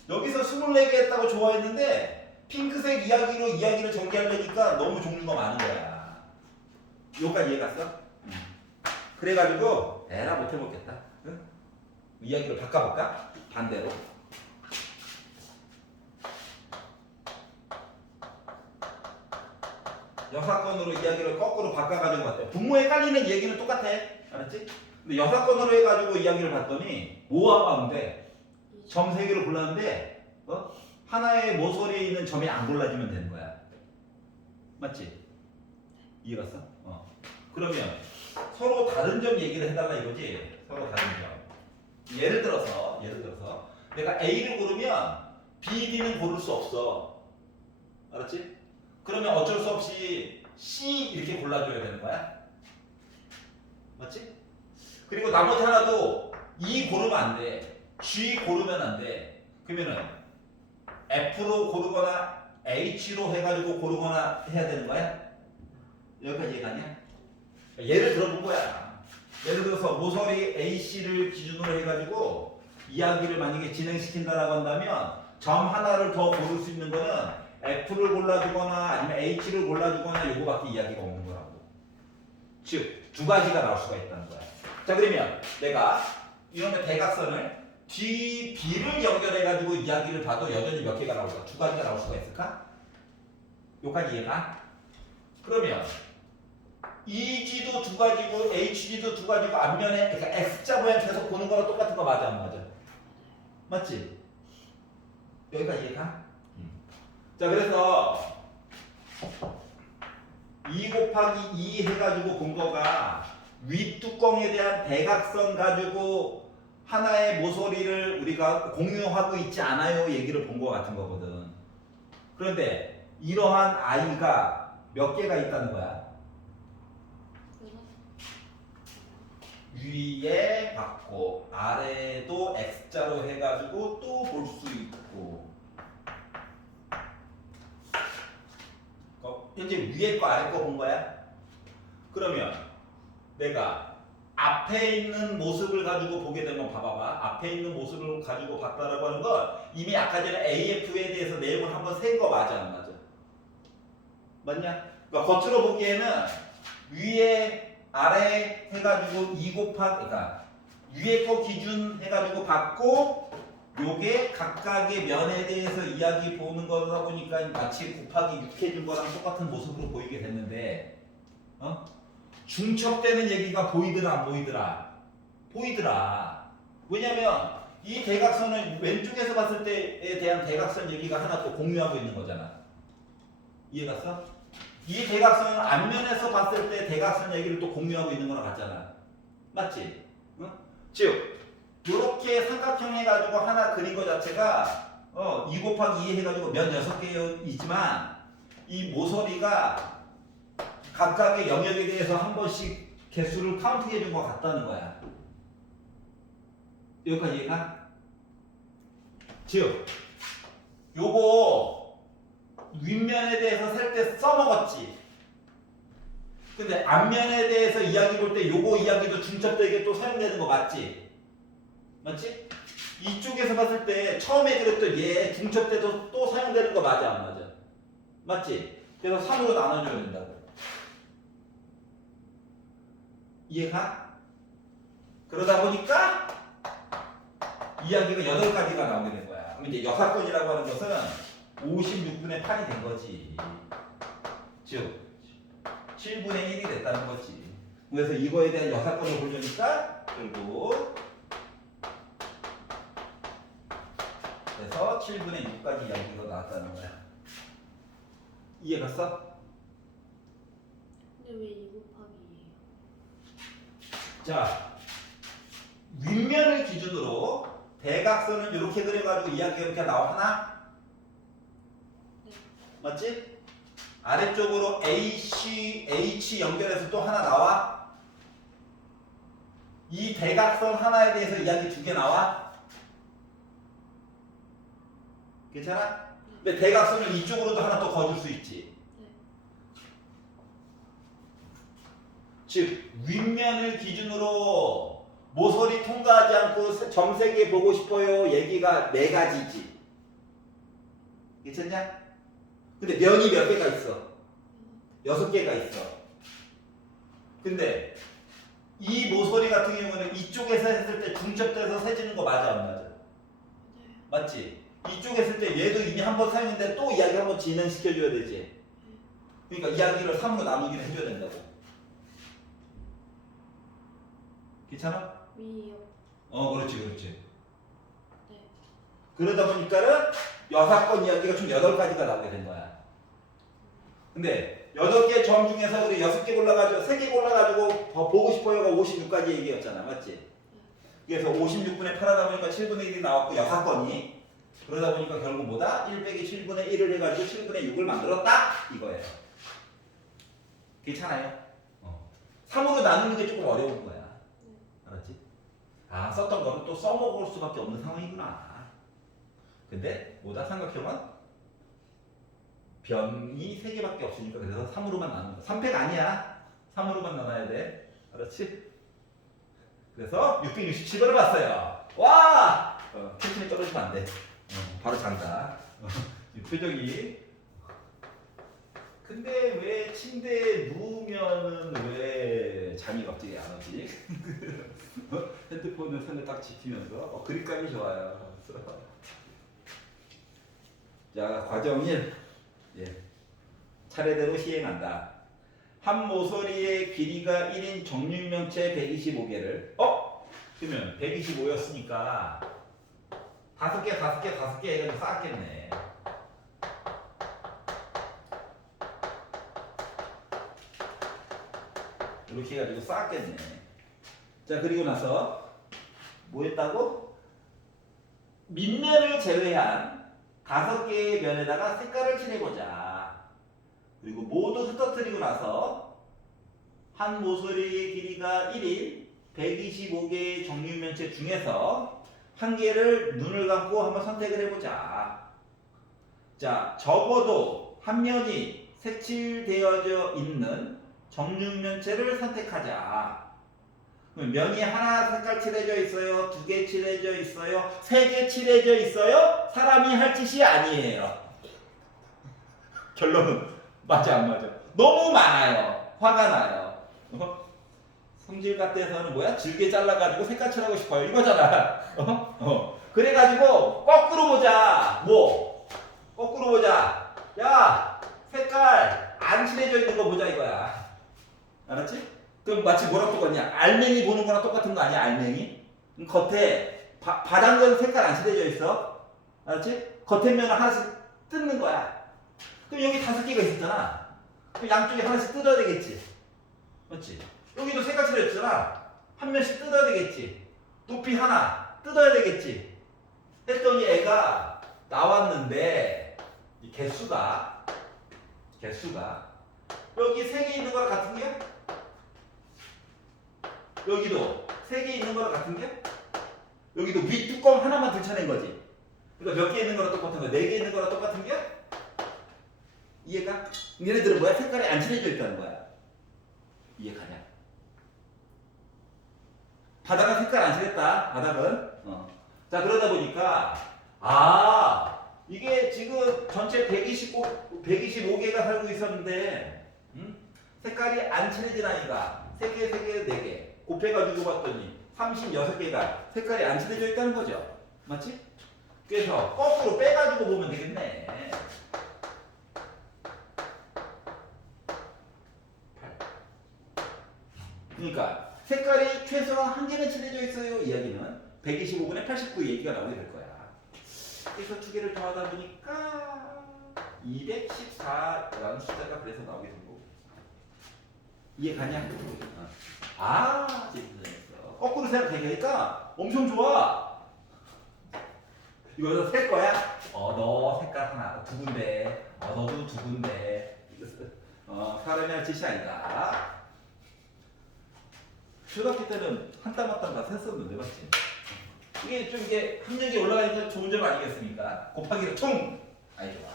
여기서 24개 했다고 좋아했는데 핑크색 이야기로 이야기를 전개하려니까 너무 종류가 많은 거야. 여기까지 이해 갔어? 그래가지고 에라 못해먹겠다. 응? 이야기를 바꿔볼까? 반대로. 여사건으로 이야기를 거꾸로 바꿔가지고 봤대요. 분모에 깔리는 얘기는 똑같아. 알았지? 근데 여사건으로 해가지고 이야기를 봤더니 뭐가 가운데 점 3개를 골랐는데 하나의 모서리에 있는 점이 안 골라지면 되는 거야. 맞지? 이해 갔어? 그러면 서로 다른 점 얘기를 해달라 이거지? 서로 다른 점. 예를 들어서 내가 A를 고르면 B, D는 고를 수 없어. 알았지? 그러면 어쩔 수 없이 C 이렇게 골라줘야 되는 거야. 맞지? 그리고 나머지 하나도 E 고르면 안 돼. G 고르면 안 돼. 그러면은 F로 고르거나 H로 해가지고 고르거나 해야 되는 거야? 여기까지 이해가냐? 예를 들어본 거야. 예를 들어서 모서리 AC를 기준으로 해가지고 이야기를 만약에 진행시킨다라고 한다면 점 하나를 더 고를 수 있는 거는 F를 골라주거나 아니면 H를 골라주거나 요거밖에 이야기가 없는 거라고. 즉 2가지가 나올 수가 있다는 거야. 자 그러면 내가 이런 대각선을 D, B를 연결해가지고 이야기를 봐도 여전히 몇 개가 나올까? 두 가지가 나올 수가 있을까? 여기까지 이해가? 그러면 EG도 두 가지고 HG도 두 가지고 앞면에 그러니까 X자 모양 계속 보는 거랑 똑같은 거 맞아 안 맞아? 맞지? 여기까지 이해가? 자 그래서 2 곱하기 2 해가지고 본 거가 윗뚜껑에 대한 대각선 가지고 하나의 모서리를 우리가 공유하고 있지 않아요 얘기를 본 거 같은 거거든. 그런데 이러한 아이가 몇 개가 있다는 거야? 위에 받고 아래도 X자로 해가지고 또 볼 수 있고 현재 위에 거 아래 거 본 거야? 그러면 내가 앞에 있는 모습을 가지고 보게 되면 봐봐봐. 앞에 있는 모습을 가지고 봤다라고 하는 건 이미 아까 전에 AF에 대해서 내용을 한번 센 거 맞아 안 맞아? 맞냐? 그러니까 겉으로 보기에는 위에 아래 해가지고 2 곱하기 그러니까 위에 거 기준 해가지고 봤고 요게 각각의 면에 대해서 이야기 보는 거다 보니까 마치 곱하기 6 해준 거랑 똑같은 모습으로 보이게 됐는데 중첩되는 얘기가 보이더라 안 보이더라? 보이더라. 왜냐면 이 대각선은 왼쪽에서 봤을 때에 대한 대각선 얘기가 하나 또 공유하고 있는 거잖아. 이해갔어? 이 대각선은 앞면에서 봤을 때 대각선 얘기를 또 공유하고 있는 거랑 같잖아. 맞지? 응? 즉 이렇게 삼각형 해가지고 하나 그린 거 자체가 2 곱하기 2 해가지고 면 6개이지만 이 모서리가 각각의 영역에 대해서 한 번씩 개수를 카운팅해 준 것 같다는 거야. 여기까지 이해가? 즉 요거 윗면에 대해서 셀 때 써먹었지. 근데 앞면에 대해서 이야기 볼 때 요거 이야기도 중첩되게 또 사용되는 거 맞지? 맞지? 이쪽에서 봤을 때 처음에 그랬던 얘 중첩 때도 또 사용되는 거 맞아 안 맞아? 맞지? 그래서 3으로 나눠줘야 된다고. 이해가? 그러다 보니까 이야기가 8가지가 나오게 된 거야. 그럼 이제 여사건이라고 하는 것은 56분의 8이 된 거지. 즉 7분의 1이 됐다는 거지. 그래서 이거에 대한 여사건을 보려니까 결국 그래서 7분의 6까지 이야기가 나왔다는 거야. 이해갔어? 근데 왜 2 곱하기 2예요? 자, 윗면을 기준으로 대각선을 이렇게 그려가지고 이야기가 이렇게 나오나? 네. 맞지? 아래쪽으로 AC, H 연결해서 또 하나 나와? 이 대각선 하나에 대해서 이야기 2개 나와? 괜찮아? 근데 대각선을 이쪽으로도 하나 또 거줄 수 있지. 네. 즉 윗면을 기준으로 모서리 통과하지 않고 점 3개 보고 싶어요 얘기가 4가지지. 괜찮냐? 근데 면이 몇 개가 있어? 6개가 있어. 근데 이 모서리 같은 경우는 이쪽에서 했을 때 중첩돼서 세지는 거 맞아 안 맞아? 네. 맞지? 이쪽에 했을 때 얘도 이미 한 번 사용했는데 또 이야기 한번 진행시켜줘야 되지. 그러니까 이야기를 3으로 나누기를 해줘야 된다고. 괜찮아? 위요. 그렇지 그렇지. 네. 그러다 보니까는 여사건 이야기가 총 8가지가 나오게 된 거야. 근데 8개 점 중에서 우리 6개 골라가지고 3개 골라가지고 보고 싶어요가 56가지 얘기였잖아. 맞지? 그래서 56분의 8 하다 보니까 7분의 1이 나왔고 여사건이 그러다 보니까 결국 뭐다? 1 빼기 7분의 1을 해가지고 7분의 6을 만들었다 이거예요. 괜찮아요? 3으로 나누는 게 조금 어려운 거야. 알았지? 아 썼던 거는 또 써먹을 수밖에 없는 상황이구나. 근데 뭐다? 삼각형은 변이 3개밖에 없으니까 그래서 3으로만 나눈다. 3팩 아니야. 3으로만 나눠야 돼. 알았지? 그래서 667번을 봤어요. 와! 텐션이 떨어지면 안 돼. 바로 장다. 표정이 근데 왜 침대에 누우면은 왜 잠이 갑자기 안 오지? 핸드폰을 손에 딱 지키면서 그립감이 좋아요. 자, 과정 1. 예. 차례대로 시행한다. 한 모서리의 길이가 1인 정육면체 125개를 그러면 125였으니까 5개 해가지고 쌓았겠네. 이렇게 해가지고 쌓았겠네. 자, 그리고 나서 뭐 했다고? 밑면을 제외한 5개의 면에다가 색깔을 칠해보자. 그리고 모두 흩어뜨리고 나서 한 모서리의 길이가 1인 125개의 정육면체 중에서 한 개를 눈을 감고 한번 선택을 해보자. 자, 적어도 한 면이 색칠되어져 있는 정육면체를 선택하자. 그럼 면이 하나 색깔 칠해져 있어요? 2개 칠해져 있어요? 3개 칠해져 있어요? 사람이 할 짓이 아니에요. 결론은 맞아 안 맞아? 너무 많아요. 화가 나요. 성질 같대서는 뭐야? 질게 잘라가지고 색깔 칠하고 싶어요. 이거잖아. 그래가지고 거꾸로 보자. 뭐? 거꾸로 보자. 야, 색깔 안 칠해져 있는 거 보자 이거야. 알았지? 그럼 마치 뭐랑 똑같냐? 알맹이 보는 거랑 똑같은 거 아니야? 알맹이? 겉에 바닥은 색깔 안 칠해져 있어. 알았지? 겉에 면을 하나씩 뜯는 거야. 그럼 여기 5개가 있었잖아. 그럼 양쪽에 하나씩 뜯어야 되겠지. 맞지? 여기도 색깔 칠해졌잖아. 한 면씩 뜯어야 되겠지. 높이 하나 뜯어야 되겠지. 했더니 애가 나왔는데 이 개수가 여기 3개 있는 거랑 같은 게? 여기도 3개 있는 거랑 같은 게? 여기도 위 뚜껑 하나만 들쳐낸 거지. 그러니까 몇 개 있는 거랑 똑같은 거, 4개 있는 거랑 똑같은 게? 이해가? 얘네들은 뭐야? 색깔이 안 칠해져 있다는 거야. 이해가냐? 바닥은 색깔 안 칠했다. 바닥은. 자, 그러다 보니까 이게 지금 전체 125개가 살고 있었는데 색깔이 안 칠해진 아이가 3개, 3개, 4개 곱해가지고 봤더니 36개가 색깔이 안 칠해져 있다는 거죠. 맞지? 그래서 거꾸로 빼가지고 보면 되겠네. 8. 그러니까 색깔이 최소한 1개는 칠해져 있어요. 이야기는 125분의 89 얘기가 나오게 될 거야. 그래서 2개를 더하다 보니까 214라는 숫자가 그래서 나오게 된 거고. 이해 가냐? 재밌어. 거꾸로 생각하니까 엄청 좋아. 이거 셀 거야? 너 색깔 하나, 2군데. 너도 2군데. 사람이 할 짓이 아니다. 초등학교 때는 한 땀 한 땀 다 셌었는데, 맞지? 이게 좀 이게 학력이 올라가니까 좋은 점 아니겠습니까? 곱하기를 통! 아이 좋아.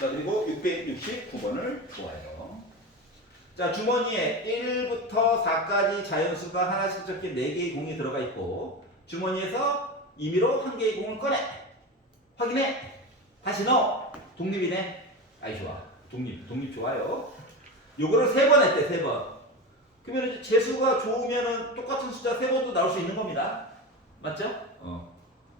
자, 그리고 669번을 보아요. 자, 주머니에 1부터 4까지 자연수가 하나씩 적힌 4개의 공이 들어가 있고 주머니에서 임의로 1개의 공을 꺼내. 확인해. 다시 넣어. 독립이네. 아이 좋아. 독립 좋아요. 요거를 3번 했대. 3번. 그러면 이제 재수가 좋으면은 똑같은 숫자 3번도 나올 수 있는 겁니다. 맞죠?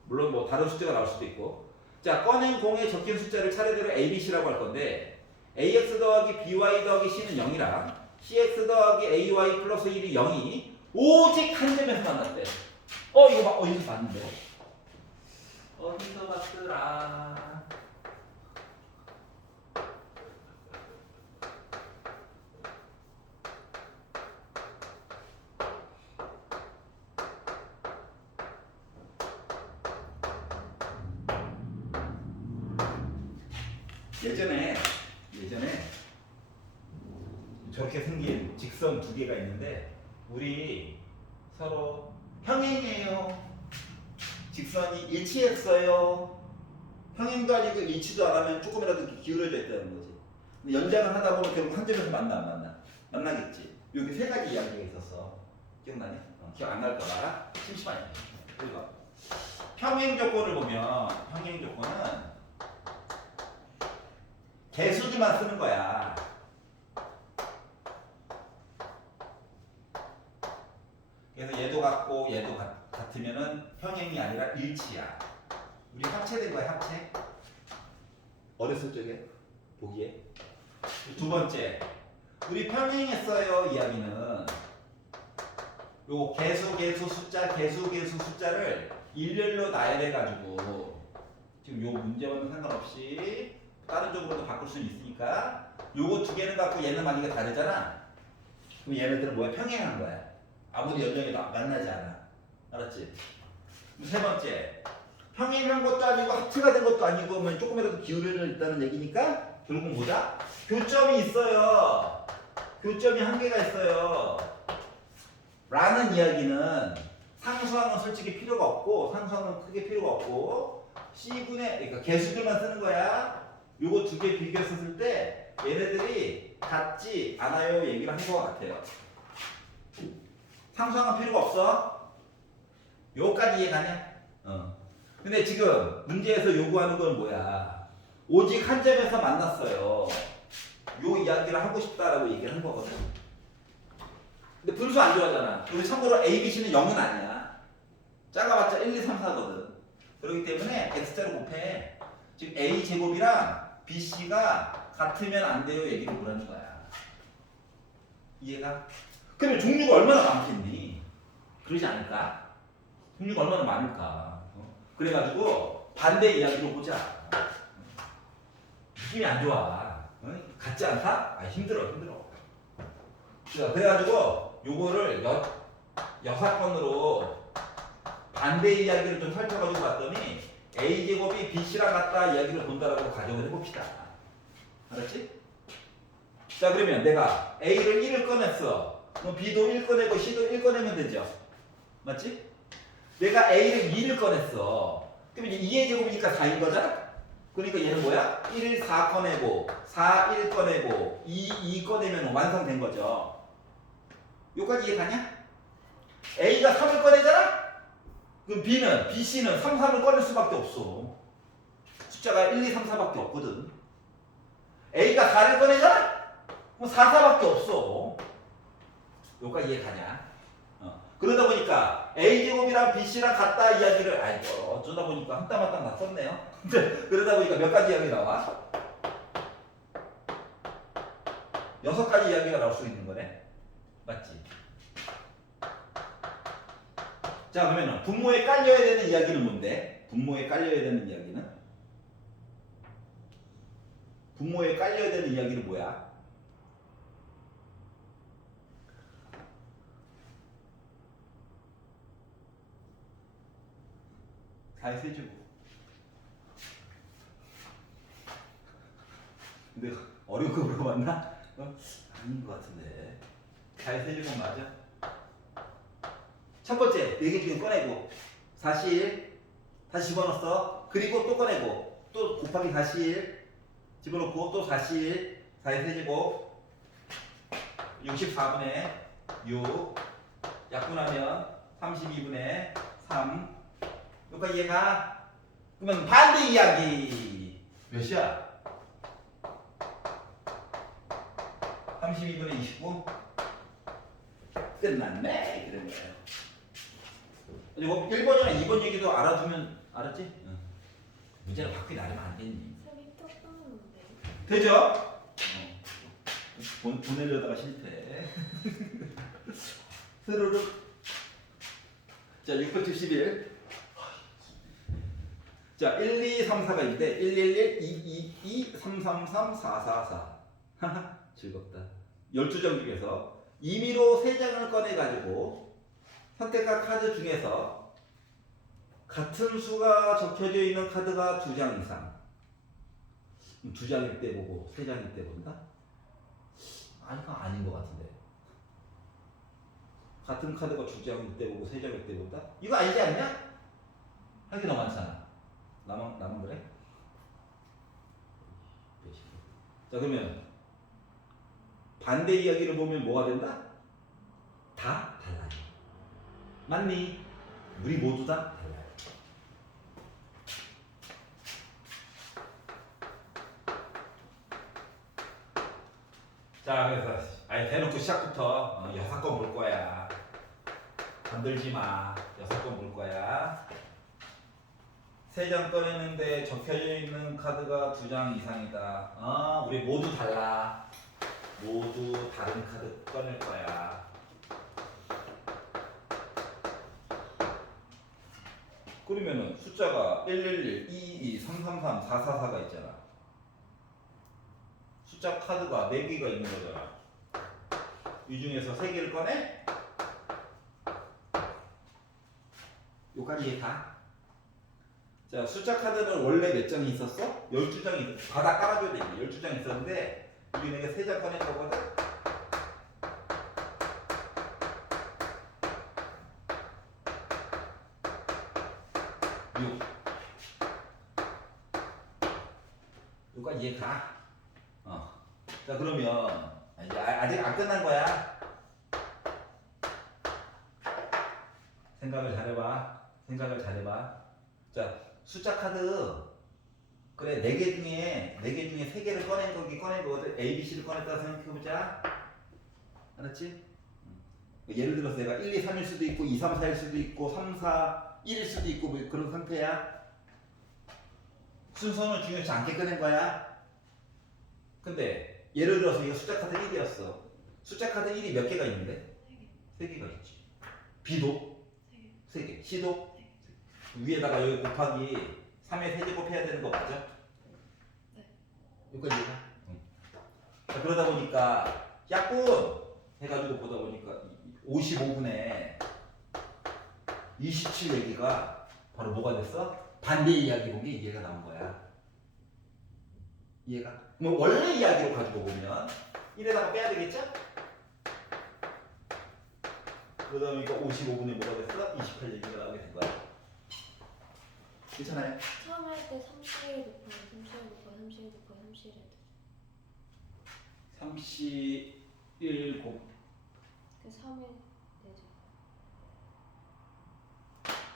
물론 뭐 다른 숫자가 나올 수도 있고. 자, 꺼낸 공에 적힌 숫자를 차례대로 A, B, C라고 할 건데 AX 더하기 BY 더하기 C는 0이랑 CX 더하기 AY 플러스 1이 0이 오직 한 점에서 만났대. 이거 봐. 어디서 봤는데? 어디서 봤더라? 예전에 저렇게 생긴 직선 2개가 있는데 우리 서로 평행이에요. 직선이 일치했어요. 평행도 아니고 일치도 안 하면 조금이라도 기울어져 있다는 거지. 근데 연장을 하다 보면 결국 한 점에서 만나 안 만나? 만나겠지. 여기 3가지 이야기가 있었어. 기억나니? 기억 안 날 거라 심심하냐. 그리고 평행 조건을 보면 평행 조건은 개수들만 쓰는 거야. 그래서 얘도 같고 얘도 같으면은 평행이 아니라 일치야. 우리 합체된 거야, 합체. 어렸을 적에 보기에. 두 번째, 우리 평행했어요 이야기는 요 개수 숫자를 일렬로 나열해가지고 지금 요 문제와는 상관없이 다른 쪽으로도 바꿀 수는 있으니까 요거 두 개는 갖고 얘는 만약에 다르잖아. 그럼 얘네들은 뭐야? 평행한 거야. 아무리 연령이 만나지 않아. 알았지? 세 번째, 평행한 것도 아니고 합체가 된 것도 아니고 뭐 조금이라도 기울여 있다는 얘기니까 결국 뭐다? 교점이 있어요. 교점이 한 개가 있어요. 라는 이야기는 상수항은 솔직히 필요가 없고 상수항은 크게 필요가 없고 C분의 그러니까 개수들만 쓰는 거야. 요거 두 개 비교했을 때 얘네들이 같지 않아요 얘기를 한 것 같아요. 상수항은 필요가 없어. 요까지 이해가냐? 근데 지금 문제에서 요구하는 건 뭐야? 오직 한 점에서 만났어요. 요 이야기를 하고 싶다라고 얘기를 한 거거든. 근데 분수 안 좋아하잖아. 우리 참고로 A, B, C는 0은 아니야. 작아봤자 1, 2, 3, 4거든. 그렇기 때문에 X자로 곱해. 지금 A 제곱이랑 B, C가 같으면 안 돼요 얘기를 뭐라는 거야. 이해가? 그러면 종류가 얼마나 많겠니? 그러지 않을까? 종류가 얼마나 많을까? 그래가지고 반대 이야기로 보자. 느낌이 안 좋아. 같지 않다? 아 힘들어. 자, 그래가지고 요거를 여사건으로 반대 이야기를 좀 살펴가지고 봤더니 A 제곱이 BC랑 같다 이야기를 본다라고 가정을 해봅시다. 알았지? 자 그러면 내가 A를 1을 꺼냈어. 그럼 B도 1 꺼내고 C도 1 꺼내면 되죠. 맞지? 내가 A를 2를 꺼냈어. 그럼 이제 2의 제곱이니까 4인 거잖아? 그러니까 얘는 뭐야? 1, 4 꺼내고 4, 1 꺼내고 2 꺼내면 완성된 거죠. 여기까지 이해가냐? A가 3을 꺼내잖아? 그럼 BC는 3, 3을 꺼낼 수밖에 없어. 숫자가 1, 2, 3, 4밖에 없거든. A가 4를 꺼내잖아? 그럼 4, 4밖에 없어. 여기까지 이해가냐? 그러다 보니까 A제곱이랑 BC랑 같다 이야기를 아이고 어쩌다 보니까 한 땀 한 땀 다 썼네요. 그러다 보니까 몇 가지 이야기 나와? 6가지 이야기가 나올 수 있는 거네. 맞지? 자 그러면 분모에 깔려야 되는 이야기는 뭔데? 분모에 깔려야 되는 이야기는? 분모에 깔려야 되는 이야기는 뭐야? 잘 세주고. 근데 어려운 거 물어봤나? 아닌 것 같은데. 잘 세주고 맞아? 첫 번째 4개 중에 꺼내고 41 다시 집어넣었어. 그리고 또 꺼내고 또 곱하기 41 집어넣고 또 41 4의 세제곱 64분의 6 약분하면 32분의 3 여기까지 이해가? 그러면 반대 이야기 몇이야? 32분의 29 끝났네 이런 거예요. 이거 1번이나 2번 얘기도 알아두면 알았지? 응. 문제를 바꾸기 나르면 안 되니? 색이 떴었는데. 되죠? 보내려다가 실패. 스르륵. 자 671. 자 1, 2, 3, 4가 있는데 1, 1, 1, 2, 2, 2, 3, 3, 3, 4, 4, 4. 하하 즐겁다. 12장 중에서 임의로 3장을 꺼내가지고 선택한 카드 중에서 같은 수가 적혀져 있는 카드가 2장 이상. 2장일 때 보고 3장일 때 본다? 아니가 아닌 것 같은데. 같은 카드가 2장일 때 보고 3장일 때 본다? 이거 아니지 않냐? 할 게 너무 많잖아. 나만 그래? 자 그러면 반대 이야기를 보면 뭐가 된다? 다 달라요. 맞니? 우리 모두 다 달라요. 자, 그래서 아예 대놓고 시작부터 6건 볼 거야. 건들지 마. 6건 볼 거야. 3장 꺼내는데 적혀져 있는 카드가 2장 이상이다. 우리 모두 달라. 모두 다른 카드 꺼낼 거야. 그러면은 숫자가 111, 222, 333, 444가 있잖아. 숫자 카드가 4개가 있는 거잖아. 이 중에서 3개를 꺼내? 여기까지 이해 가? 자, 숫자 카드는 원래 몇 장이 있었어? 12장이 있었어. 바닥 깔아줘야 되지. 12장 있었는데 우리 내가 3장 꺼낸 거거든? 여기까지 이해 가? 자, 그러면 이제 아직 안 끝난 거야. 생각을 잘해봐. 자, 숫자 카드 그래 4개 중에 3개를 꺼낸 거거든. A, B, C를 꺼냈다 생각해보자. 알았지? 예를 들어서 내가 1, 2, 3일 수도 있고 2, 3, 4일 수도 있고 3, 4, 1일 수도 있고 뭐 그런 상태야. 순서는 중요하지 않게 꺼낸 거야. 근데 예를 들어서 이거 숫자 카드 1이었어. 숫자 카드 1이 몇 개가 있는데? 3개가 있지. B도 3개. C도 위에다가 여기 곱하기 3에 세제곱 해야 되는 거 맞아? 네. 여기까지 가? 응. 자, 그러다 보니까 약분 해가지고 보다 보니까 55분에 27얘기가 바로 뭐가 됐어? 반대 이야기 보기 이해가 나온 거야. 이해가? 그럼 원래 이야기로 가지고 보면 1에다가 빼야 되겠죠? 그러다 보니까 55분에 뭐가 됐어? 28얘기가 나오게 된 거야. 괜찮아요? 처음 할 때 31 곱하기 31 곱하기 31 곱하기 31 31 곱. 그 3일 되죠.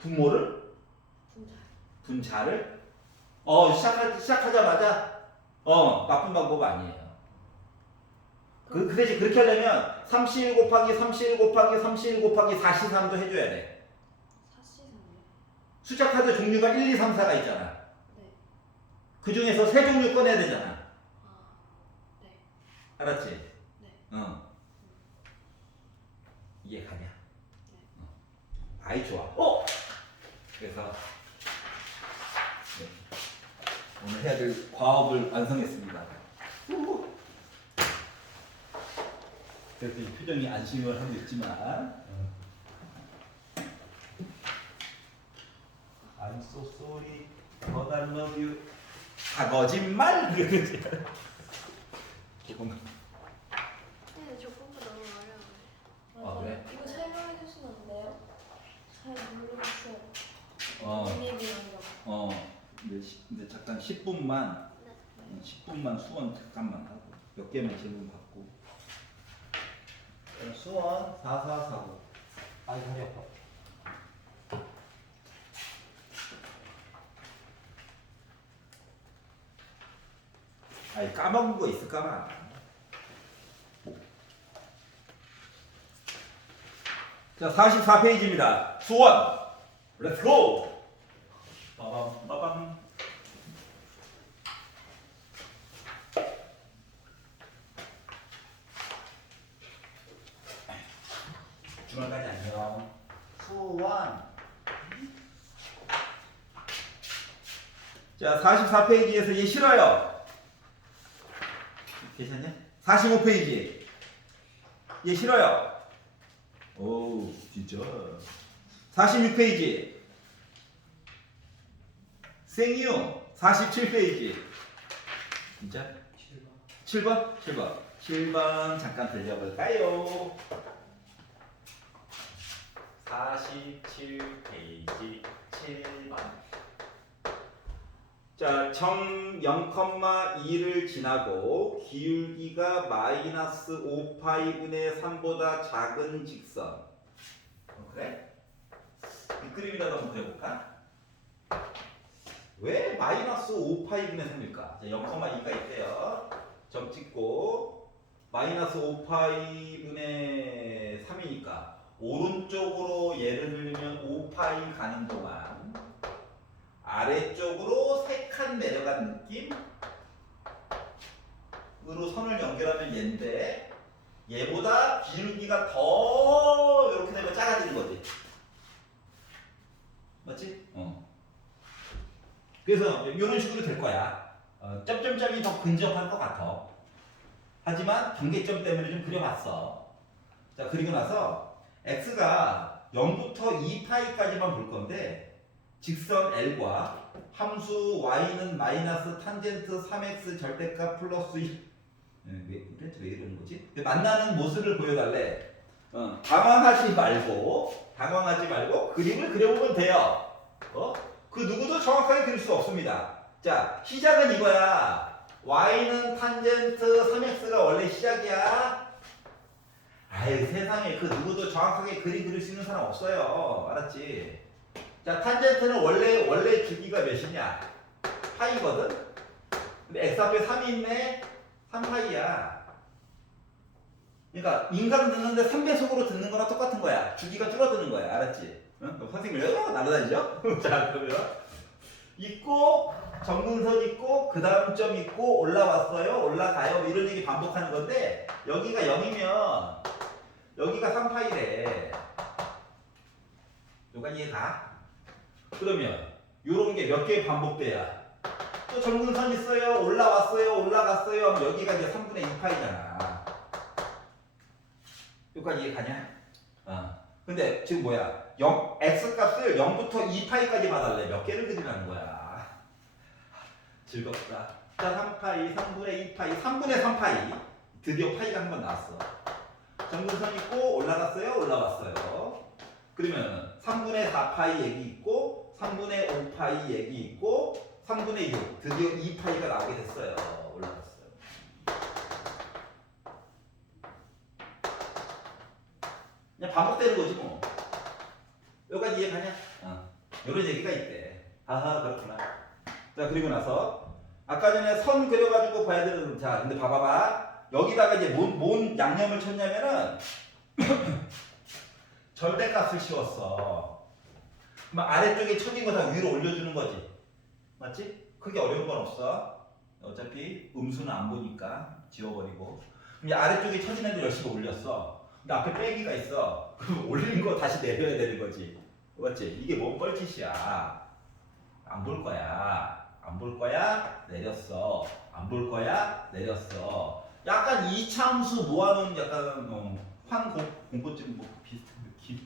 분모를? 분자를? 시작하자마자 나쁜 방법 아니에요. 그 대신 그렇게 하려면 31 곱하기 31 곱하기 31 곱하기 4C3도 해줘야 돼. 4C3이요? 숫자 카드 종류가 1, 2, 3, 4가 있잖아. 네. 그 중에서 3종류 꺼내야 되잖아. 네. 알았지? 네. 이해 가냐? 네. 아이 좋아. 그래서 네. 오늘 해야 될 과업을 완성했습니다. 그래서 이 표정이 안심을 하고 있지만 I'm so sorry, but I love you. 다 거짓말. 그러지. 조금. 네, 조금도 너무 어려워요. 그래? 이거 설명해 주시면 안 돼요? 잘 모르겠어요. 어. 무슨 얘기하는 거? 근데 잠깐 10분만 네. 10분만 수원 잠깐만 하고 몇 개만 질문 받고. 수원 4449. 아이 다리 아파. 아이 까먹은 거 있을까봐. 자, 44페이지입니다. 수원. 렛츠 고. 빠밤 빠밤. 주말까지 안녕. 수원. 자, 44페이지에서 얘 싫어요. 괜찮냐? 45페이지. 얘 싫어요. 오, 진짜. 46페이지. 생유. 47페이지. 진짜? 7번? 7번. 7번 잠깐 들려볼까요? 47페이지 7번. 자, 정 0,2를 지나고 기울기가 마이너스 5파이분의 3보다 작은 직선. 그래? 이 그림이라도 한번 그려볼까? 왜 마이너스 5파이분의 3일까? 0,2가 있대요. 점 찍고 마이너스 5파이분의 3이니까 오른쪽으로 예를 들면 5파이 가는 동안 아래쪽으로 3칸 내려간 느낌으로 선을 연결하면 얘인데 얘보다 기울기가 더 이렇게 되면 작아지는 거지. 맞지? 그래서 이런 식으로 될 거야. 점점점이 더 근접할 것 같아. 하지만 경계점 때문에 좀 그려봤어. 자, 그리고 나서 x가 0부터 2파이까지만 볼 건데 직선 L과 함수 y는 마이너스 탄젠트 3x 절대값 플러스 1. 왜 이러는 거지? 만나는 모습을 보여달래. 당황하지 말고 그림을 그려보면 돼요. 그 누구도 정확하게 그릴 수 없습니다. 자, 시작은 이거야. y는 탄젠트 3x가 원래 시작이야. 아유, 세상에 그 누구도 정확하게 그림 그릴 수 있는 사람 없어요. 알았지? 자, 탄젠트는 원래 주기가 몇이냐? 파이거든? 근데 x 앞에 3이 있네? 3파이야. 그러니까 인간은 듣는데 3배속으로 듣는 거랑 똑같은 거야. 주기가 줄어드는 거야. 알았지? 응? 선생님 왜 날아다니죠? 자, 그러면 있고 정근선 있고 그 다음 점 있고 올라왔어요. 올라가요. 이런 얘기 반복하는 건데 여기가 0이면 여기가 3파이래. 여기가 이해가? 그러면 요런 게 몇 개 반복돼야 또 정근선 있어요. 올라왔어요. 올라갔어요. 하면 여기가 이제 3분의 2파이잖아. 여기까지 이해가냐? 근데 지금 뭐야? x 값을 0부터 2파이까지 봐달래. 몇 개를 그리라는 거야. 즐겁다. 자, 3파이, 3분의 2파이, 3분의 3파이. 드디어 파이가 한 번 나왔어. 정근선 있고 올라갔어요. 올라왔어요. 그러면 3분의 4파이 얘기 있고 3분의 5파이 얘기 있고 3분의 6. 드디어 2파이가 나오게 됐어요. 올라갔어요. 그냥 반복되는 거지 뭐. 여기까지 이해가냐? 이런 얘기가 있대. 아하, 그렇구나. 자, 그리고 나서 아까 전에 선 그려가지고 봐야 되는. 자, 근데 봐봐봐. 여기다가 이제 뭔 양념을 쳤냐면은 절대값을 씌웠어. 그럼 아래쪽에 쳐진 거 다 위로 올려주는 거지. 맞지? 크게 어려운 건 없어. 어차피 음수는 안 보니까 지워버리고. 그럼 아래쪽에 쳐진 애들 열심히 올렸어. 근데 앞에 빼기가 있어. 그럼 올린 거 다시 내려야 되는 거지. 맞지? 이게 뭔 뻘짓이야. 안 볼 거야. 안 볼 거야. 내렸어. 안 볼 거야. 내렸어. 약간 이차함수 모아놓은 약간 공포증 뭐 비슷한 느낌.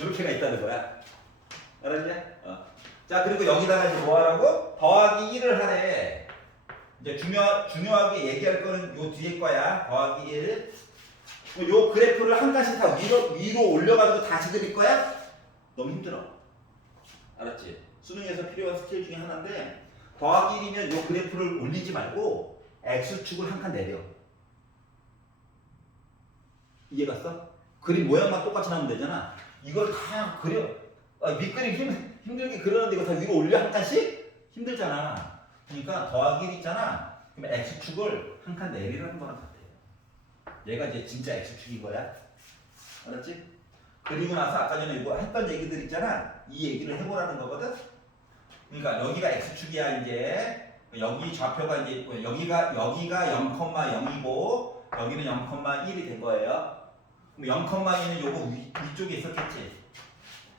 이렇게가 있다는 거야. 알았냐? 자, 그리고 여기다가 이제 뭐 하라고? 더하기 1을 하래. 이제 중요하게 얘기할 거는 요 뒤에 거야. 더하기 1. 요 그래프를 한 가지 다 위로 올려가지고 다시 그릴 거야? 너무 힘들어. 알았지? 수능에서 필요한 스킬 중에 하나인데 더하기 1이면 요 그래프를 올리지 말고 X축을 한 칸 내려. 이해 갔어? 그림 모양만 똑같이 나오면 되잖아. 이걸 다 그려. 밑그림 힘들게 그렸는데 이거 다 위로 올려 한 칸씩? 힘들잖아. 그러니까 더하기 1 있잖아. 그럼 X축을 한 칸 내리라는 거랑 같아요. 얘가 이제 진짜 X축인 거야. 알았지? 그리고 나서 아까 전에 이거 했던 얘기들 있잖아. 이 얘기를 해보라는 거거든. 그러니까 여기가 X축이야 이제. 여기 좌표가 이제 여기가 0,0이고 여기는 0,1이 된 거예요. 그럼 0,2는 요거 위쪽에 있었겠지.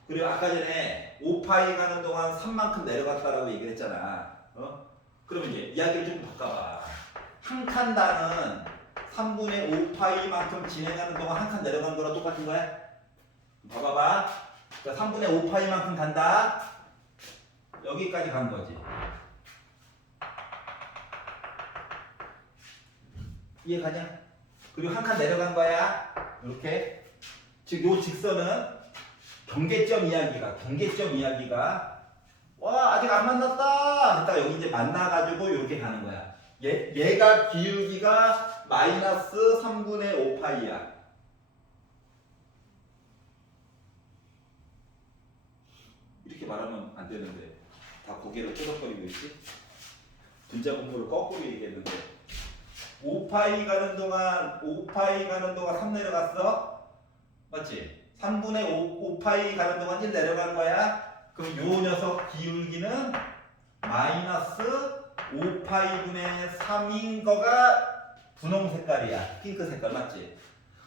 그리고 아까 전에 5파이 가는 동안 3만큼 내려갔다라고 얘기를 했잖아. 그러면 이제 이야기를 좀 바꿔봐. 한 칸당은 3분의 5파이만큼 진행하는 동안 한 칸 내려가는 거랑 똑같은 거야? 봐봐봐. 그러니까 3분의 5파이만큼 간다. 여기까지 간 거지. 이해가냐? 그리고 한 칸 내려간 거야. 이렇게. 즉, 요 직선은 경계점 이야기가 와, 아직 안 만났다. 그러다가 여기 이제 만나가지고 이렇게 가는 거야. 얘가 기울기가 마이너스 3분의 5파이야. 이렇게 말하면 안 되는데 다 고개를 끄덕거리고 있지? 분자 공부를 거꾸로 얘기했는데 5파이 가는 동안 3 내려갔어? 맞지? 3분의 5파이 가는 동안 1 내려간 거야. 그럼 요 녀석 기울기는 마이너스 5파이분의 3인 거가 분홍 색깔이야. 핑크 색깔 맞지?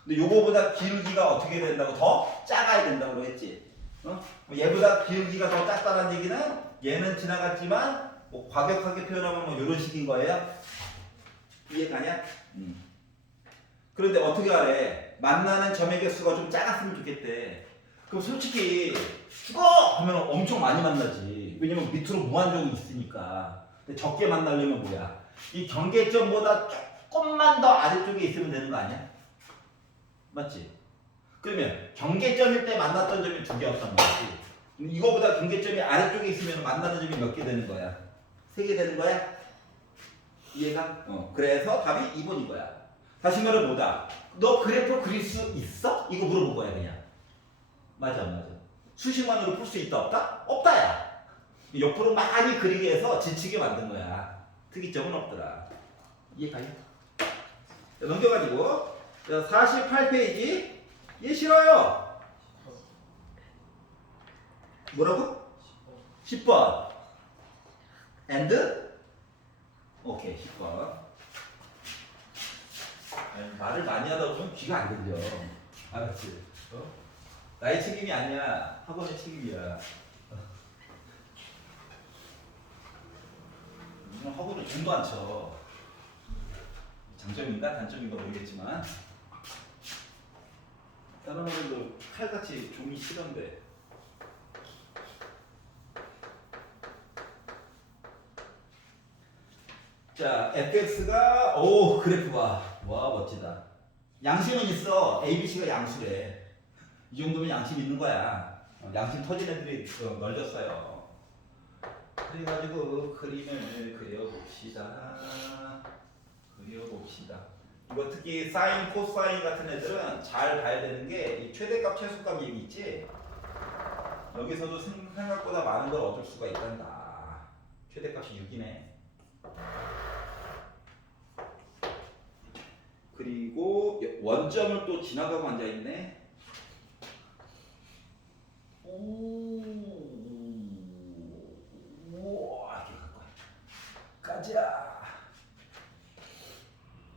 근데 요거보다 기울기가 어떻게 된다고? 더 작아야 된다고 그랬지? 어? 얘보다 기울기가 더 작다는 얘기는 얘는 지나갔지만 뭐 과격하게 표현하면 뭐 이런 식인 거예요. 이해가냐? 그런데 어떻게 하래? 만나는 점의 개수가 좀 작았으면 좋겠대. 그럼 솔직히 죽어! 하면 엄청 많이 만나지. 왜냐면 밑으로 무한정이 있으니까. 근데 적게 만나려면 뭐야? 이 경계점보다 조금만 더 아래쪽에 있으면 되는 거 아니야? 맞지? 그러면 경계점일 때 만났던 점이 2개였던 거지. 이거보다 경계점이 아래쪽에 있으면 만나는 점이 몇 개 되는 거야? 3개 되는 거야? 이해가? 그래서 답이 2번인 거야. 다시 말해 보자. 너 그래프 그릴 수 있어? 이거 물어볼 거야 그냥. 맞아. 수식만으로 풀 수 있다 없다? 없다야. 옆으로 많이 그리게 해서 지치게 만든 거야. 특이점은 없더라. 이해가요? 넘겨가지고 48페이지 얘 싫어요. 뭐라고? 10번 and? 오케이 10번. 말을 많이 하다 보면 귀가 안 들려. 알았지? 나의 책임이 아니야. 학원의 책임이야. 학원은 돈도 안 쳐. 장점인가 단점인가 모르겠지만 다른 학원도 칼같이 종이 싫은데. 자, fx가 오 그래프 봐. 와 멋지다. 양심은 있어. ABC가 양수래. 이 정도면 양심 있는 거야. 양심 터진 애들이 널렸어요. 그래가지고 그림을 그려봅시다. 이거 특히 사인, 코사인 같은 애들은 잘 봐야 되는 게 이 최대값, 최소값 얘기 있지? 여기서도 생각보다 많은 걸 얻을 수가 있단다. 최대값이 6이네. 그리고 원점을 또 지나가고 앉아있네. 우와 이렇게 갈 거야. 가자.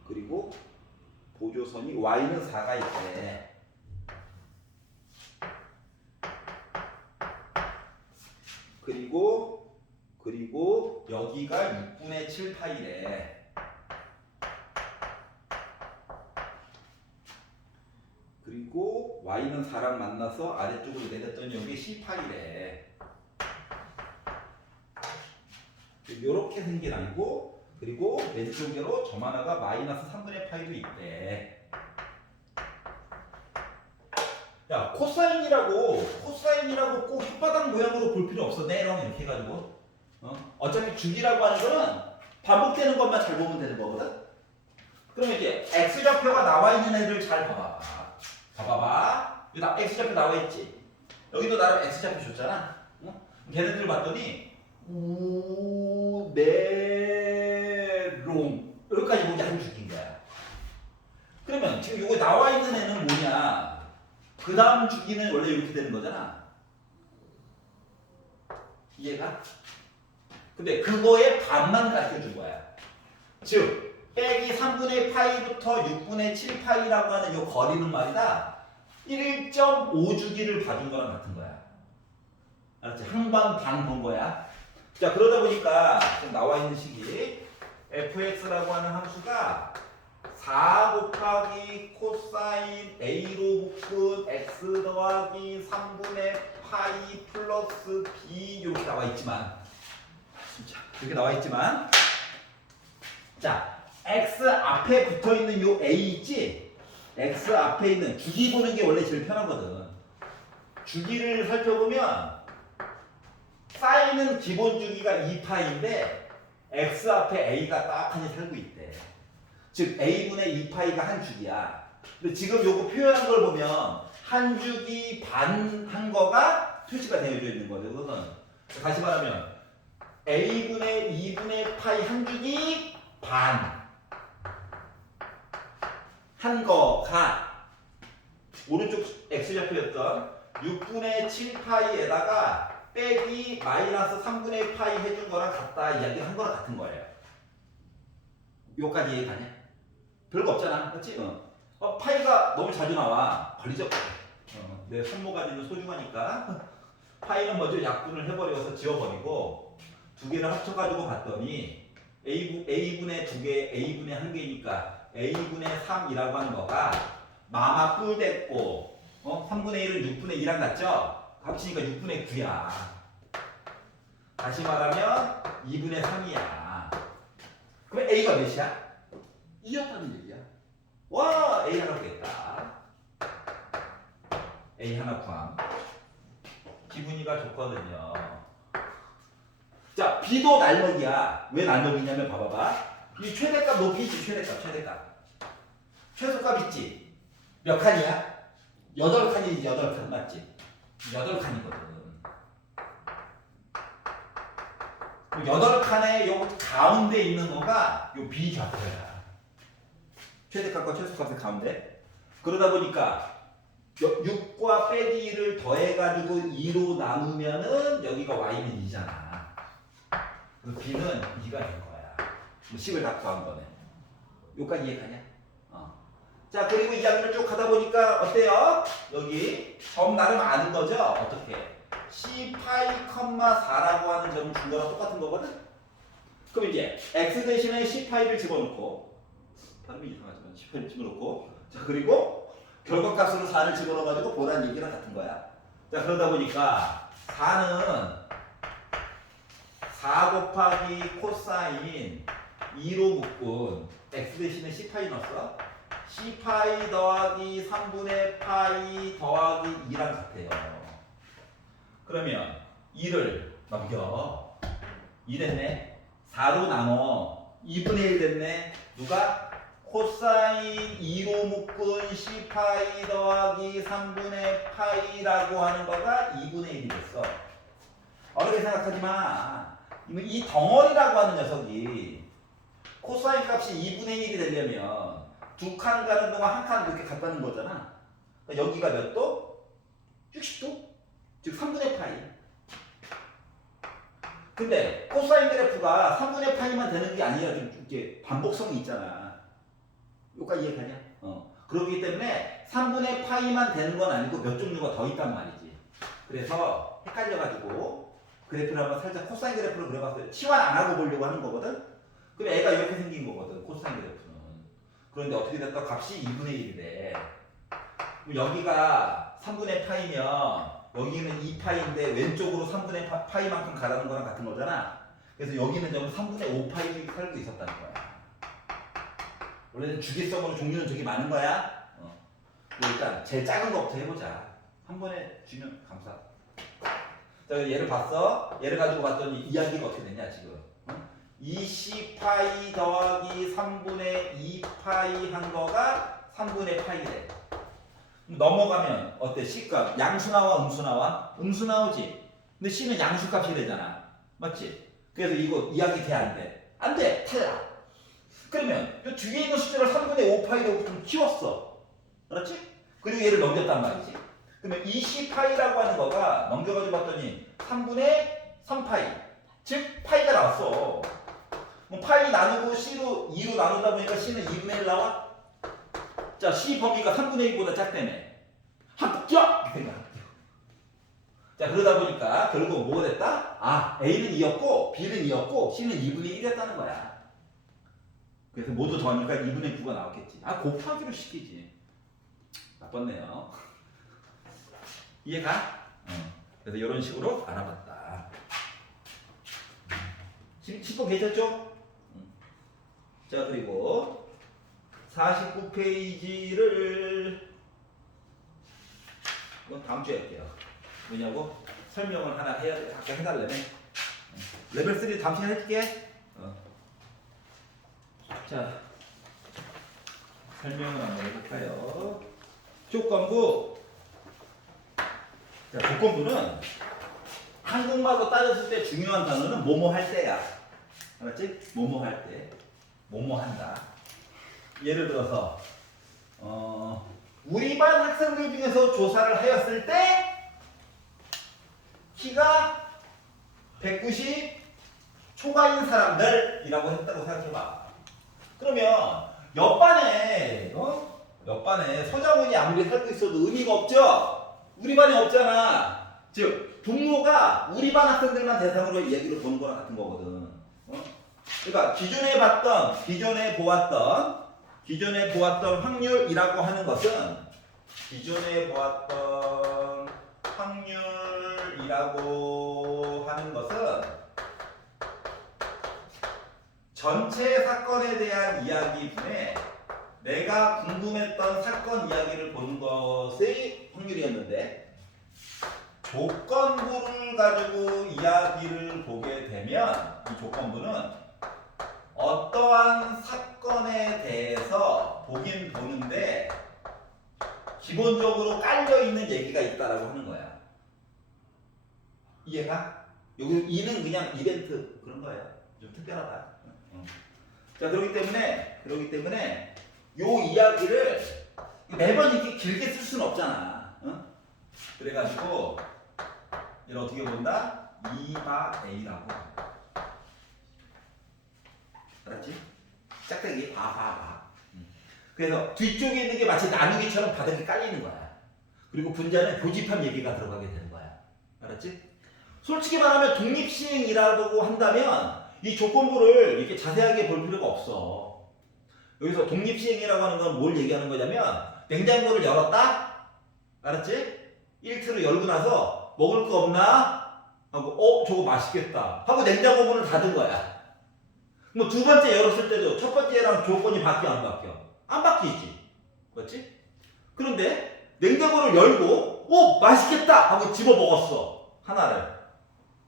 그리고 보조선이 y는 4가 있대. 그리고 여기가 6분의 7파이래. 그리고 y는 4랑 만나서 아래쪽으로 내렸더니 여기 C파이래. 이렇게 생긴 아니고, 그리고 왼쪽으로 점 하나가 마이너스 3분의 파이도 있대. 야, 코사인이라고 꼭 혓바닥 모양으로 볼 필요 없어. 네롱 이렇게 해가지고. 어차피 주기라고 하는 거는 반복되는 것만 잘 보면 되는 거거든. 그럼 이제 x좌표가 나와 있는 애들 잘 봐봐. 여기 x좌표 나와 있지. 여기도 나름 x좌표 줬잖아. 걔네들 봤더니 네롱 여기까지 보기 한 줄인 거야. 그러면 지금 여기 나와 있는 애는 뭐냐? 그 다음 주기는 원래 이렇게 되는 거잖아. 이해가? 근데 그거의 반만 가르쳐 준 거야. 즉 빼기 3분의 파이부터 6분의 7파이라고 하는 이 거리는 말이다. 1.5주기를 봐준 거랑 같은 거야. 알았지? 한 번 반 본 거야. 자, 그러다 보니까 지금 나와 있는 식이 fx라고 하는 함수가 4 곱하기 코사인 a로 묶은 x 더하기 3분의 파이 플러스 b 이렇게 나와 있지만, 진짜 이렇게 나와 있지만, 자, x 앞에 붙어 있는 요 a 있지? x 앞에 있는 주기 보는 게 원래 제일 편하거든. 주기를 살펴보면 사인은 기본 주기가 2파인데 x 앞에 a가 딱하니 살고 있대. 즉 a분의 2파이가 한 주기야. 근데 지금 요거 표현한 걸 보면 한 주기 반 한 거가 표시가 되어져 있는 거죠. 그거는 다시 말하면 a분의 2분의 파이 한 주기 반 한 거가 오른쪽 x좌표였던 6분의 7파이에다가 빼기 마이너스 3분의 파이 해준 거랑 같다 이야기한 거랑 같은 거예요. 요까지 이해가냐? 별거 없잖아, 그렇지? 파이가 너무 자주 나와. 걸리죠? 내 손모가지는 소중하니까 파이는 먼저 약분을 해버려서 지워버리고 두 개를 합쳐가지고 봤더니 A분의 2개, A분의 1개니까 A분의 3이라고 하는 거가 마마 뿔 됐고 3분의 1은 6분의 2랑 같죠? 합치니까 6분의 9야. 다시 말하면 2분의 3이야. 그럼 A가 몇이야? 2였다는 얘기야. 와, A 하나 구했다. A 하나 구함. 기분이가 좋거든요. 자, B도 날먹이야. 왜 날먹이냐면 봐봐봐. 이 최대값 높이지, 최대값. 최소값 있지? 몇 칸이야? 8칸이지, 8칸 맞지? 8칸이거든. 8칸에 요 가운데 있는 거가 요 B좌표야. 최대값과 최소값의 가운데. 그러다 보니까 6과 빼기 1을 더해가지고 2로 나누면은 여기가 y는 2잖아. 그 b는 2가 된 거야. 10을 다 구한 거네. 여기까지 이해가냐? 자, 그리고 이야기를 쭉 하다 보니까 어때요? 여기 점 나름 아는 거죠? 어떻게? C 파이, 4라고 하는 점을 준 거랑 똑같은 거거든? 그럼 이제 x 대신에 C파이를 집어넣고, 발음이 이상하지만 C파이를 집어넣고, 자, 그리고 결과값으로 4를 집어넣어가지고 보란 얘기랑 같은 거야. 자, 그러다 보니까 4는 4 곱하기 코사인 2로 묶은 x 대신에 C파이 넣었어. C파이 더하기 3분의 파이 더하기 2랑 같아요. 그러면 2를 넘겨. 2 됐네. 4로 나눠. 2분의 1 됐네. 누가? 코사인 2로 묶은 C파이 더하기 3분의 파이라고 하는 거가 2분의 1이 됐어. 어렵게 생각하지 마. 이 덩어리라고 하는 녀석이 코사인 값이 2분의 1이 되려면 두 칸 가는 동안 한 칸 이렇게 갔다는 거잖아. 그러니까 여기가 몇 도? 60도? 즉 3분의 파이. 근데 코사인 그래프가 3분의 파이만 되는 게 아니라 좀 이렇게 반복성이 있잖아. 여기까지 이해가냐? 그렇기 때문에 3분의 파이만 되는 건 아니고 몇 종류가 더 있단 말이지. 그래서 헷갈려가지고 그래프를 한번 살짝 코사인 그래프를 그려봤어요. 치환 안 하고 보려고 하는 거거든? 그럼 애가 이렇게 생긴 거거든, 코사인 그래프는. 그런데 어떻게 됐다? 값이 2분의 1이래. 여기가 3분의 파이면 여기는 2파이인데 왼쪽으로 3분의 파이만큼 가라는 거랑 같은 거잖아. 그래서 여기는 좀 3분의 5파이 살고 있었다는 거야. 원래는 주기성으로 종류는 되게 많은 거야. 일단 제일 작은 거부터 해보자. 한 번에 주면 감사. 자, 얘를 봤어? 얘를 가지고 봤더니 이야기가 어떻게 되냐 지금. 2C 더하기 3분의 2파이 한 거가 3분의 파이래. 넘어가면 어때? C값 양수 나와 음수 나와? 음수 나오지. 근데 C는 양수값이 되잖아. 맞지? 그래서 이거 이야기 돼 안 돼? 안 돼! 탈락! 그러면 이 뒤에 있는 숫자를 3분의 5파이로 좀 키웠어. 그렇지? 그리고 얘를 넘겼단 말이지. 그러면 2C파이라고 하는 거가 넘겨가지고 봤더니 3분의 3파이. 즉 파이가 나왔어. 그럼 파이 나누고 C로 2로 나누다 보니까 C는 2분의 1 나와? 자, C 범위가 3분의 1보다 작다며. 합격! 자, 그러다 보니까 결국 뭐가 됐다? 아, A는 2였고 B는 2였고 C는 2분의 1이었다는 거야. 그래서 모두 더하니까 2분의 9가 나왔겠지. 아, 곱하기로 시키지. 나빴네요. 이해가? 그래서 이런 식으로 알아봤다. 짚고 계셨죠? 자, 그리고 49페이지를 이건 다음 주에 할게요. 왜냐고? 설명을 하나 아까 해달라며. 레벨 3 다음 시간에 해줄게. 자, 설명을 한번 해볼까요? 조건부. 자, 조건부는 한국말로 따졌을 때 중요한 단어는 뭐뭐 할 때야. 알았지? 뭐뭐 할 때. 뭐뭐 한다. 예를 들어서 우리 반 학생들 중에서 조사를 하였을 때 키가 190 초과인 사람들이라고 했다고 생각해봐. 그러면 옆반에 서장훈이 아무리 살고 있어도 의미가 없죠? 우리 반에 없잖아. 즉 분모가 우리 반 학생들만 대상으로 얘기를 보는 거랑 같은 거거든. 그러니까 기존에 보았던 확률이라고 하는 것은 전체 사건에 대한 이야기분에 내가 궁금했던 사건 이야기를 보는 것의 확률이었는데 조건부를 가지고 이야기를 보게 되면 이 조건부는 어떠한 사건에 대해서 보긴 보는데 기본적으로 깔려있는 얘기가 있다라고 하는 거야. 이해가? 여기 이는 그냥 이벤트 그런 거예요. 좀 특별하다. 자, 그렇기 때문에 요 이야기를 매번 이렇게 길게 쓸 수는 없잖아. 그래가지고 이걸 어떻게 본다? 2바 A라고. 알았지? 짝대기 봐. 그래서 뒤쪽에 있는 게 마치 나누기처럼 바닥에 깔리는 거야. 그리고 분자는 교집합 얘기가 들어가게 되는 거야. 알았지? 솔직히 말하면 독립시행이라고 한다면 이 조건부를 이렇게 자세하게 볼 필요가 없어. 여기서 독립시행이라고 하는 건 뭘 얘기하는 거냐면 냉장고를 열었다? 알았지? 1트를 열고 나서 먹을 거 없나? 하고 저거 맛있겠다 하고 냉장고 문을 닫은 거야. 뭐 두 번째 열었을 때도 첫 번째랑 조건이 바뀌어 안 바뀌어? 안 바뀌지. 그렇지? 그런데 냉장고를 열고 맛있겠다 하고 집어 먹었어. 하나를.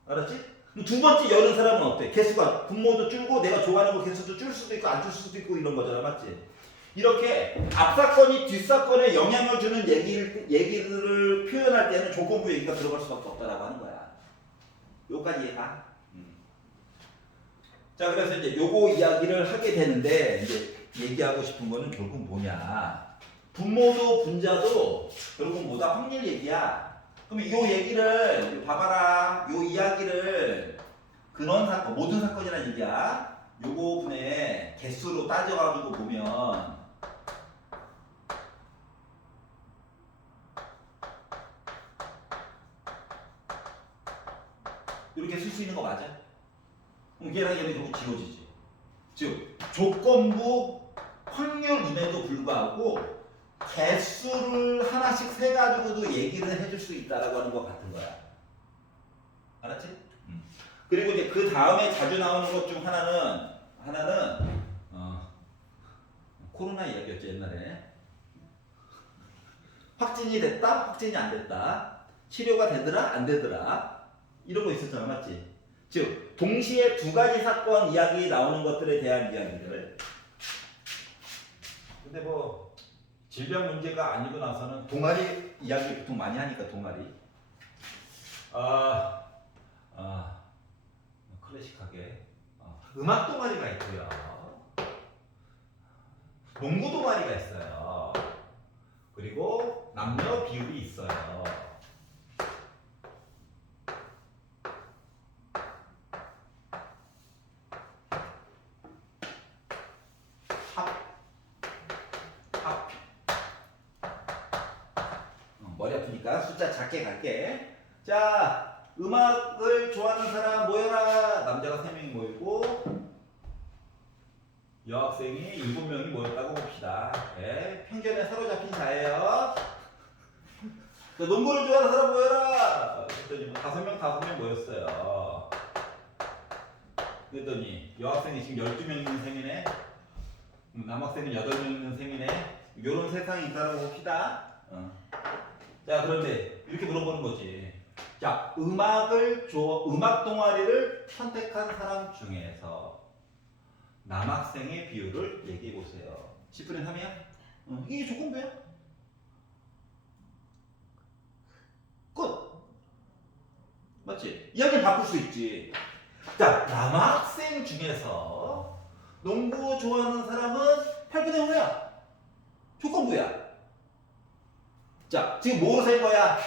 알았지? 두 번째 여는 사람은 어때? 개수가 분모도 줄고 내가 좋아하는 거 개수도 줄 수도 있고 안 줄 수도 있고 이런 거잖아. 맞지? 이렇게 앞사건이 뒷사건에 영향을 주는 얘기들을 표현할 때는 조건부 얘기가 들어갈 수밖에 없다라고 하는 거야. 요까지 이해가? 자, 그래서 이제 요거 이야기를 하게 되는데 이제 얘기하고 싶은 거는 결국 뭐냐? 분모도 분자도 결국은 뭐다? 확률 얘기야. 그럼 요 얘기를 봐봐라. 요 이야기를 근원 사건, 모든 사건이라는 얘기야. 요거 분의 개수로 따져가지고 보면 이렇게 쓸 수 있는 거 맞아? 그럼 얘랑 얘는 결국 지워지지. 즉 조건부 확률임에도 불구하고 개수를 하나씩 세가지고도 얘기를 해줄 수 있다라고 하는 것 같은 거야. 알았지? 그리고 이제 그 다음에 자주 나오는 것 중 하나는 코로나 이야기였죠. 옛날에 확진이 됐다, 확진이 안 됐다, 치료가 되더라, 안 되더라 이런 거 있었잖아. 맞지? 즉 동시에 두 가지 사건 이야기 나오는 것들에 대한 이야기들. 근데 뭐 질병 문제가 아니고 나서는 동아리 이야기 보통 많이 하니까 동아리. 클래식하게 음악 동아리가 있고요. 농구 동아리가 있어요. 그리고 남녀 비율이 있어요. 머리 아프니까 숫자 작게 갈게. 자, 음악을 좋아하는 사람 모여라. 남자가 3명이 모이고 여학생이 7명이 모였다고 봅시다. 네, 편견에 사로잡힌 자예요. 자, 농구를 좋아하는 사람 모여라. 그랬더니 5명 모였어요. 그랬더니 여학생이 지금 12명 있는 셈이네. 남학생은 8명 있는 셈이네. 요런 세상이 있다고 봅시다. 자, 그런데 이렇게 물어보는 거지. 자, 음악 동아리를 선택한 사람 중에서 남학생의 비율을 얘기해 보세요. 10분의 3이야? 이게 조건부야? 끝. 맞지? 이야기를 바꿀 수 있지. 자, 남학생 중에서 농구 좋아하는 사람은 8분의 5야. 조건부야. 자, 지금 뭐로 센 거야?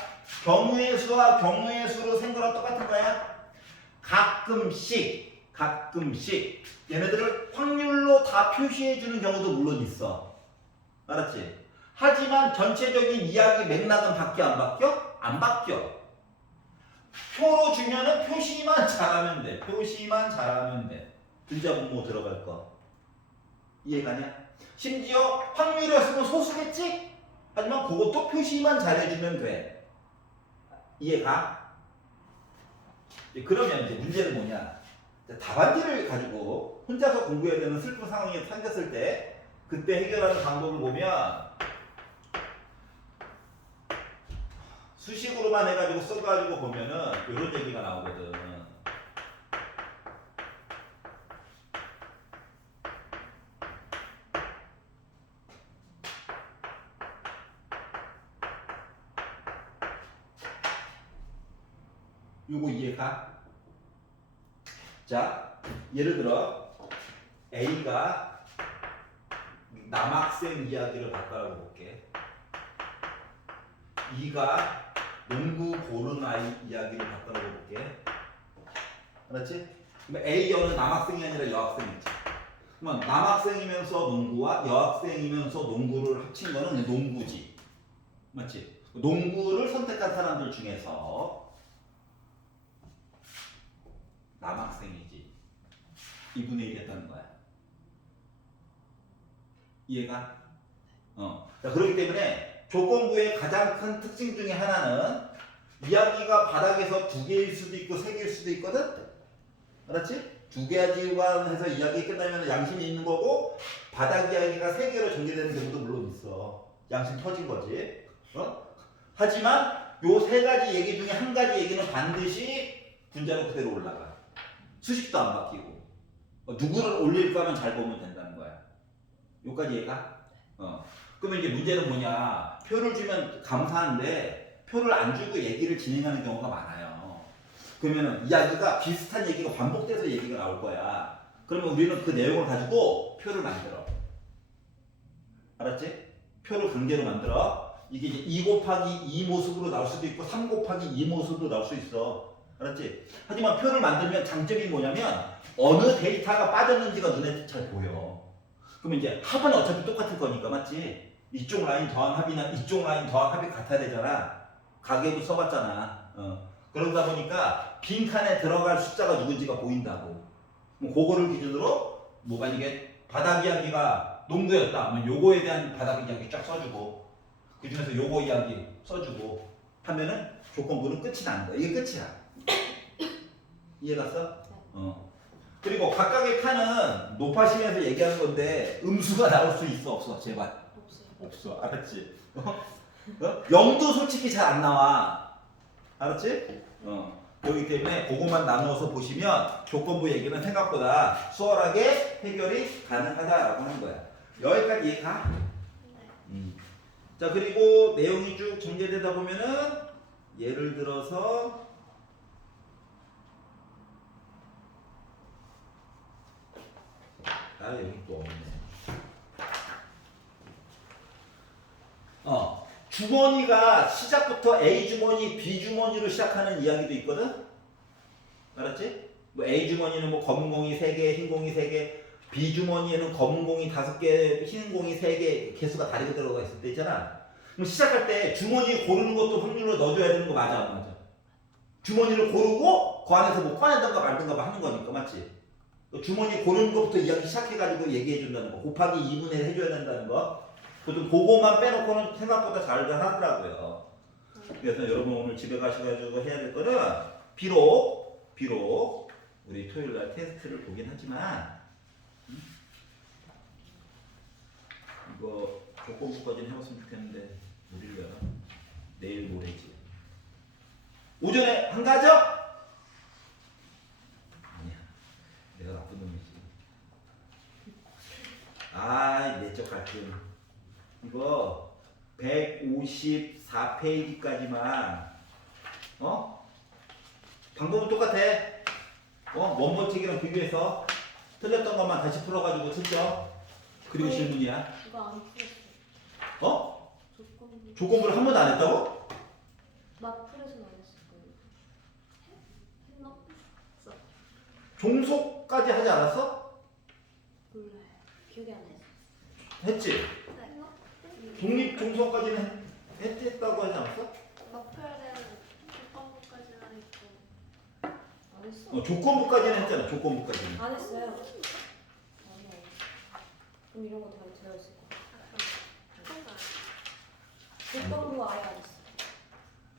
경우의 수와 경우의 수로 센 거랑 똑같은 거야. 가끔씩 얘네들을 확률로 다 표시해 주는 경우도 물론 있어. 알았지? 하지만 전체적인 이야기 맥락은 바뀌어 안 바뀌어? 안 바뀌어. 표로 주면은 표시만 잘하면 돼. 표시만 잘하면 돼. 분자분모 들어갈 거. 이해가냐? 심지어 확률이었으면 소수겠지? 하지만 그것도 표시만 잘해주면 돼. 이해가? 그러면 이제 문제는 뭐냐? 답안지를 가지고 혼자서 공부해야 되는 슬픈 상황이 생겼을 때 그때 해결하는 방법을 보면 수식으로만 해가지고 써가지고 보면은 이런 얘기가 나오거든. 요거 이해가? 자, 예를 들어 A가 남학생 이야기를 바꿔 볼게. B가 농구 보는 아이 이야기를 바꿔 볼게. 알았지? 그럼 A여는 남학생이 아니라 여학생이지. 그러면 남학생이면서 농구와 여학생이면서 농구를 합친 거는 농구지. 맞지? 농구를 선택한 사람들 중에서 남학생이지. 2분의 1이 했다는 거야. 이해가? 자, 그렇기 때문에 조건부의 가장 큰 특징 중에 하나는 이야기가 바닥에서 2개일 수도 있고 3개일 수도 있거든? 알았지? 2가지만 해서 이야기 끝나면 양심이 있는 거고 바닥 이야기가 3개로 전개되는 경우도 물론 있어. 양심 터진 거지. 하지만 요 3가지 얘기 중에 1가지 얘기는 반드시 분자로 그대로 올라가. 수식도 안 바뀌고 누구를 올릴까만 잘 보면 된다는 거야. 여기까지 이해가? 그러면 이제 문제는 뭐냐? 표를 주면 감사한데 표를 안 주고 얘기를 진행하는 경우가 많아요. 그러면 이야기가 비슷한 얘기가 반복돼서 얘기가 나올 거야. 그러면 우리는 그 내용을 가지고 표를 만들어. 알았지? 표를 강제로 만들어. 이게 이제 2 곱하기 2 모습으로 나올 수도 있고 3 곱하기 2 모습으로 나올 수 있어. 알았지? 하지만 표를 만들면 장점이 뭐냐면 어느 데이터가 빠졌는지가 눈에 잘 보여. 그러면 이제 합은 어차피 똑같을 거니까 맞지? 이쪽 라인 더한 합이나 이쪽 라인 더한 합이 같아야 되잖아. 가계부 써봤잖아. 그러다 보니까 빈칸에 들어갈 숫자가 누군지가 보인다고. 그럼 그거를 기준으로 뭐 만약에 바닥 이야기가 농구였다. 그러면 요거에 대한 바닥 이야기 쫙 써주고 그 중에서 요거 이야기 써주고 하면은 조건부는 끝이 나는 거야. 이게 끝이야. 이해갔어? 그리고 각각의 칸은 높아지면서 얘기하는 건데 음수가 나올 수 있어 없어? 제발. 없어. 알았지? 0도 솔직히 잘 안 나와. 알았지? 그렇기 때문에 그것만 나누어서 보시면 조건부 얘기는 생각보다 수월하게 해결이 가능하다라고 하는 거야. 여기까지 이해가? 자, 그리고 내용이 쭉 전개되다 보면은 예를 들어서 여기 또 없네. 주머니가 시작부터 A 주머니, B 주머니로 시작하는 이야기도 있거든? 알았지? 뭐 A 주머니는 뭐 검은 공이 3개, 흰 공이 3개, B 주머니에는 검은 공이 5개, 흰 공이 3개, 개수가 다르게 들어가 있을 때 있잖아. 그럼 시작할 때 주머니 고르는 것도 확률로 넣어줘야 되는 거 맞아, 안 맞아? 주머니를 고르고 그 안에서 뭐 꺼낸다가 말든가 뭐 하는 거니까, 맞지? 주머니 고르는 것부터 이야기 시작해가지고 얘기해준다는 거. 곱하기 2분의 1 해줘야 된다는 거. 보통 그거만 빼놓고는 생각보다 잘들 하더라고요. 그래서 여러분 오늘 집에 가셔가지고 해야 될 거는 비록 우리 토요일날 테스트를 보긴 하지만 이거 조건부까지는 해봤으면 좋겠는데 못 읽어요. 내일 모레지. 오전에 한 가죠? 아니야. 내가 나쁜 놈이지. 내적 갈등. 이거 154페이지까지만 방법은 똑같아. 원본책이랑 비교해서 틀렸던 것만 다시 풀어가지고 틀죠. 그리고 질문이야. 이거 안 풀었어. 조건부를 한 번도 안 했다고? 마플에서는 안 했을 거예요. 했나? 했어. 종속까지 하지 않았어? 몰라요. 기억이 안 나요. 했지? 했나? 독립 종속까지는 했다고 하지 않았어? 마플은 조건부까지만 있고 안 했어. 조건부까지는 했잖아. 조건부까지는. 안 했어요. 아니요. 그럼 이런 거 다 되어 있을 거야. 약간 조건부 아예 안 했어.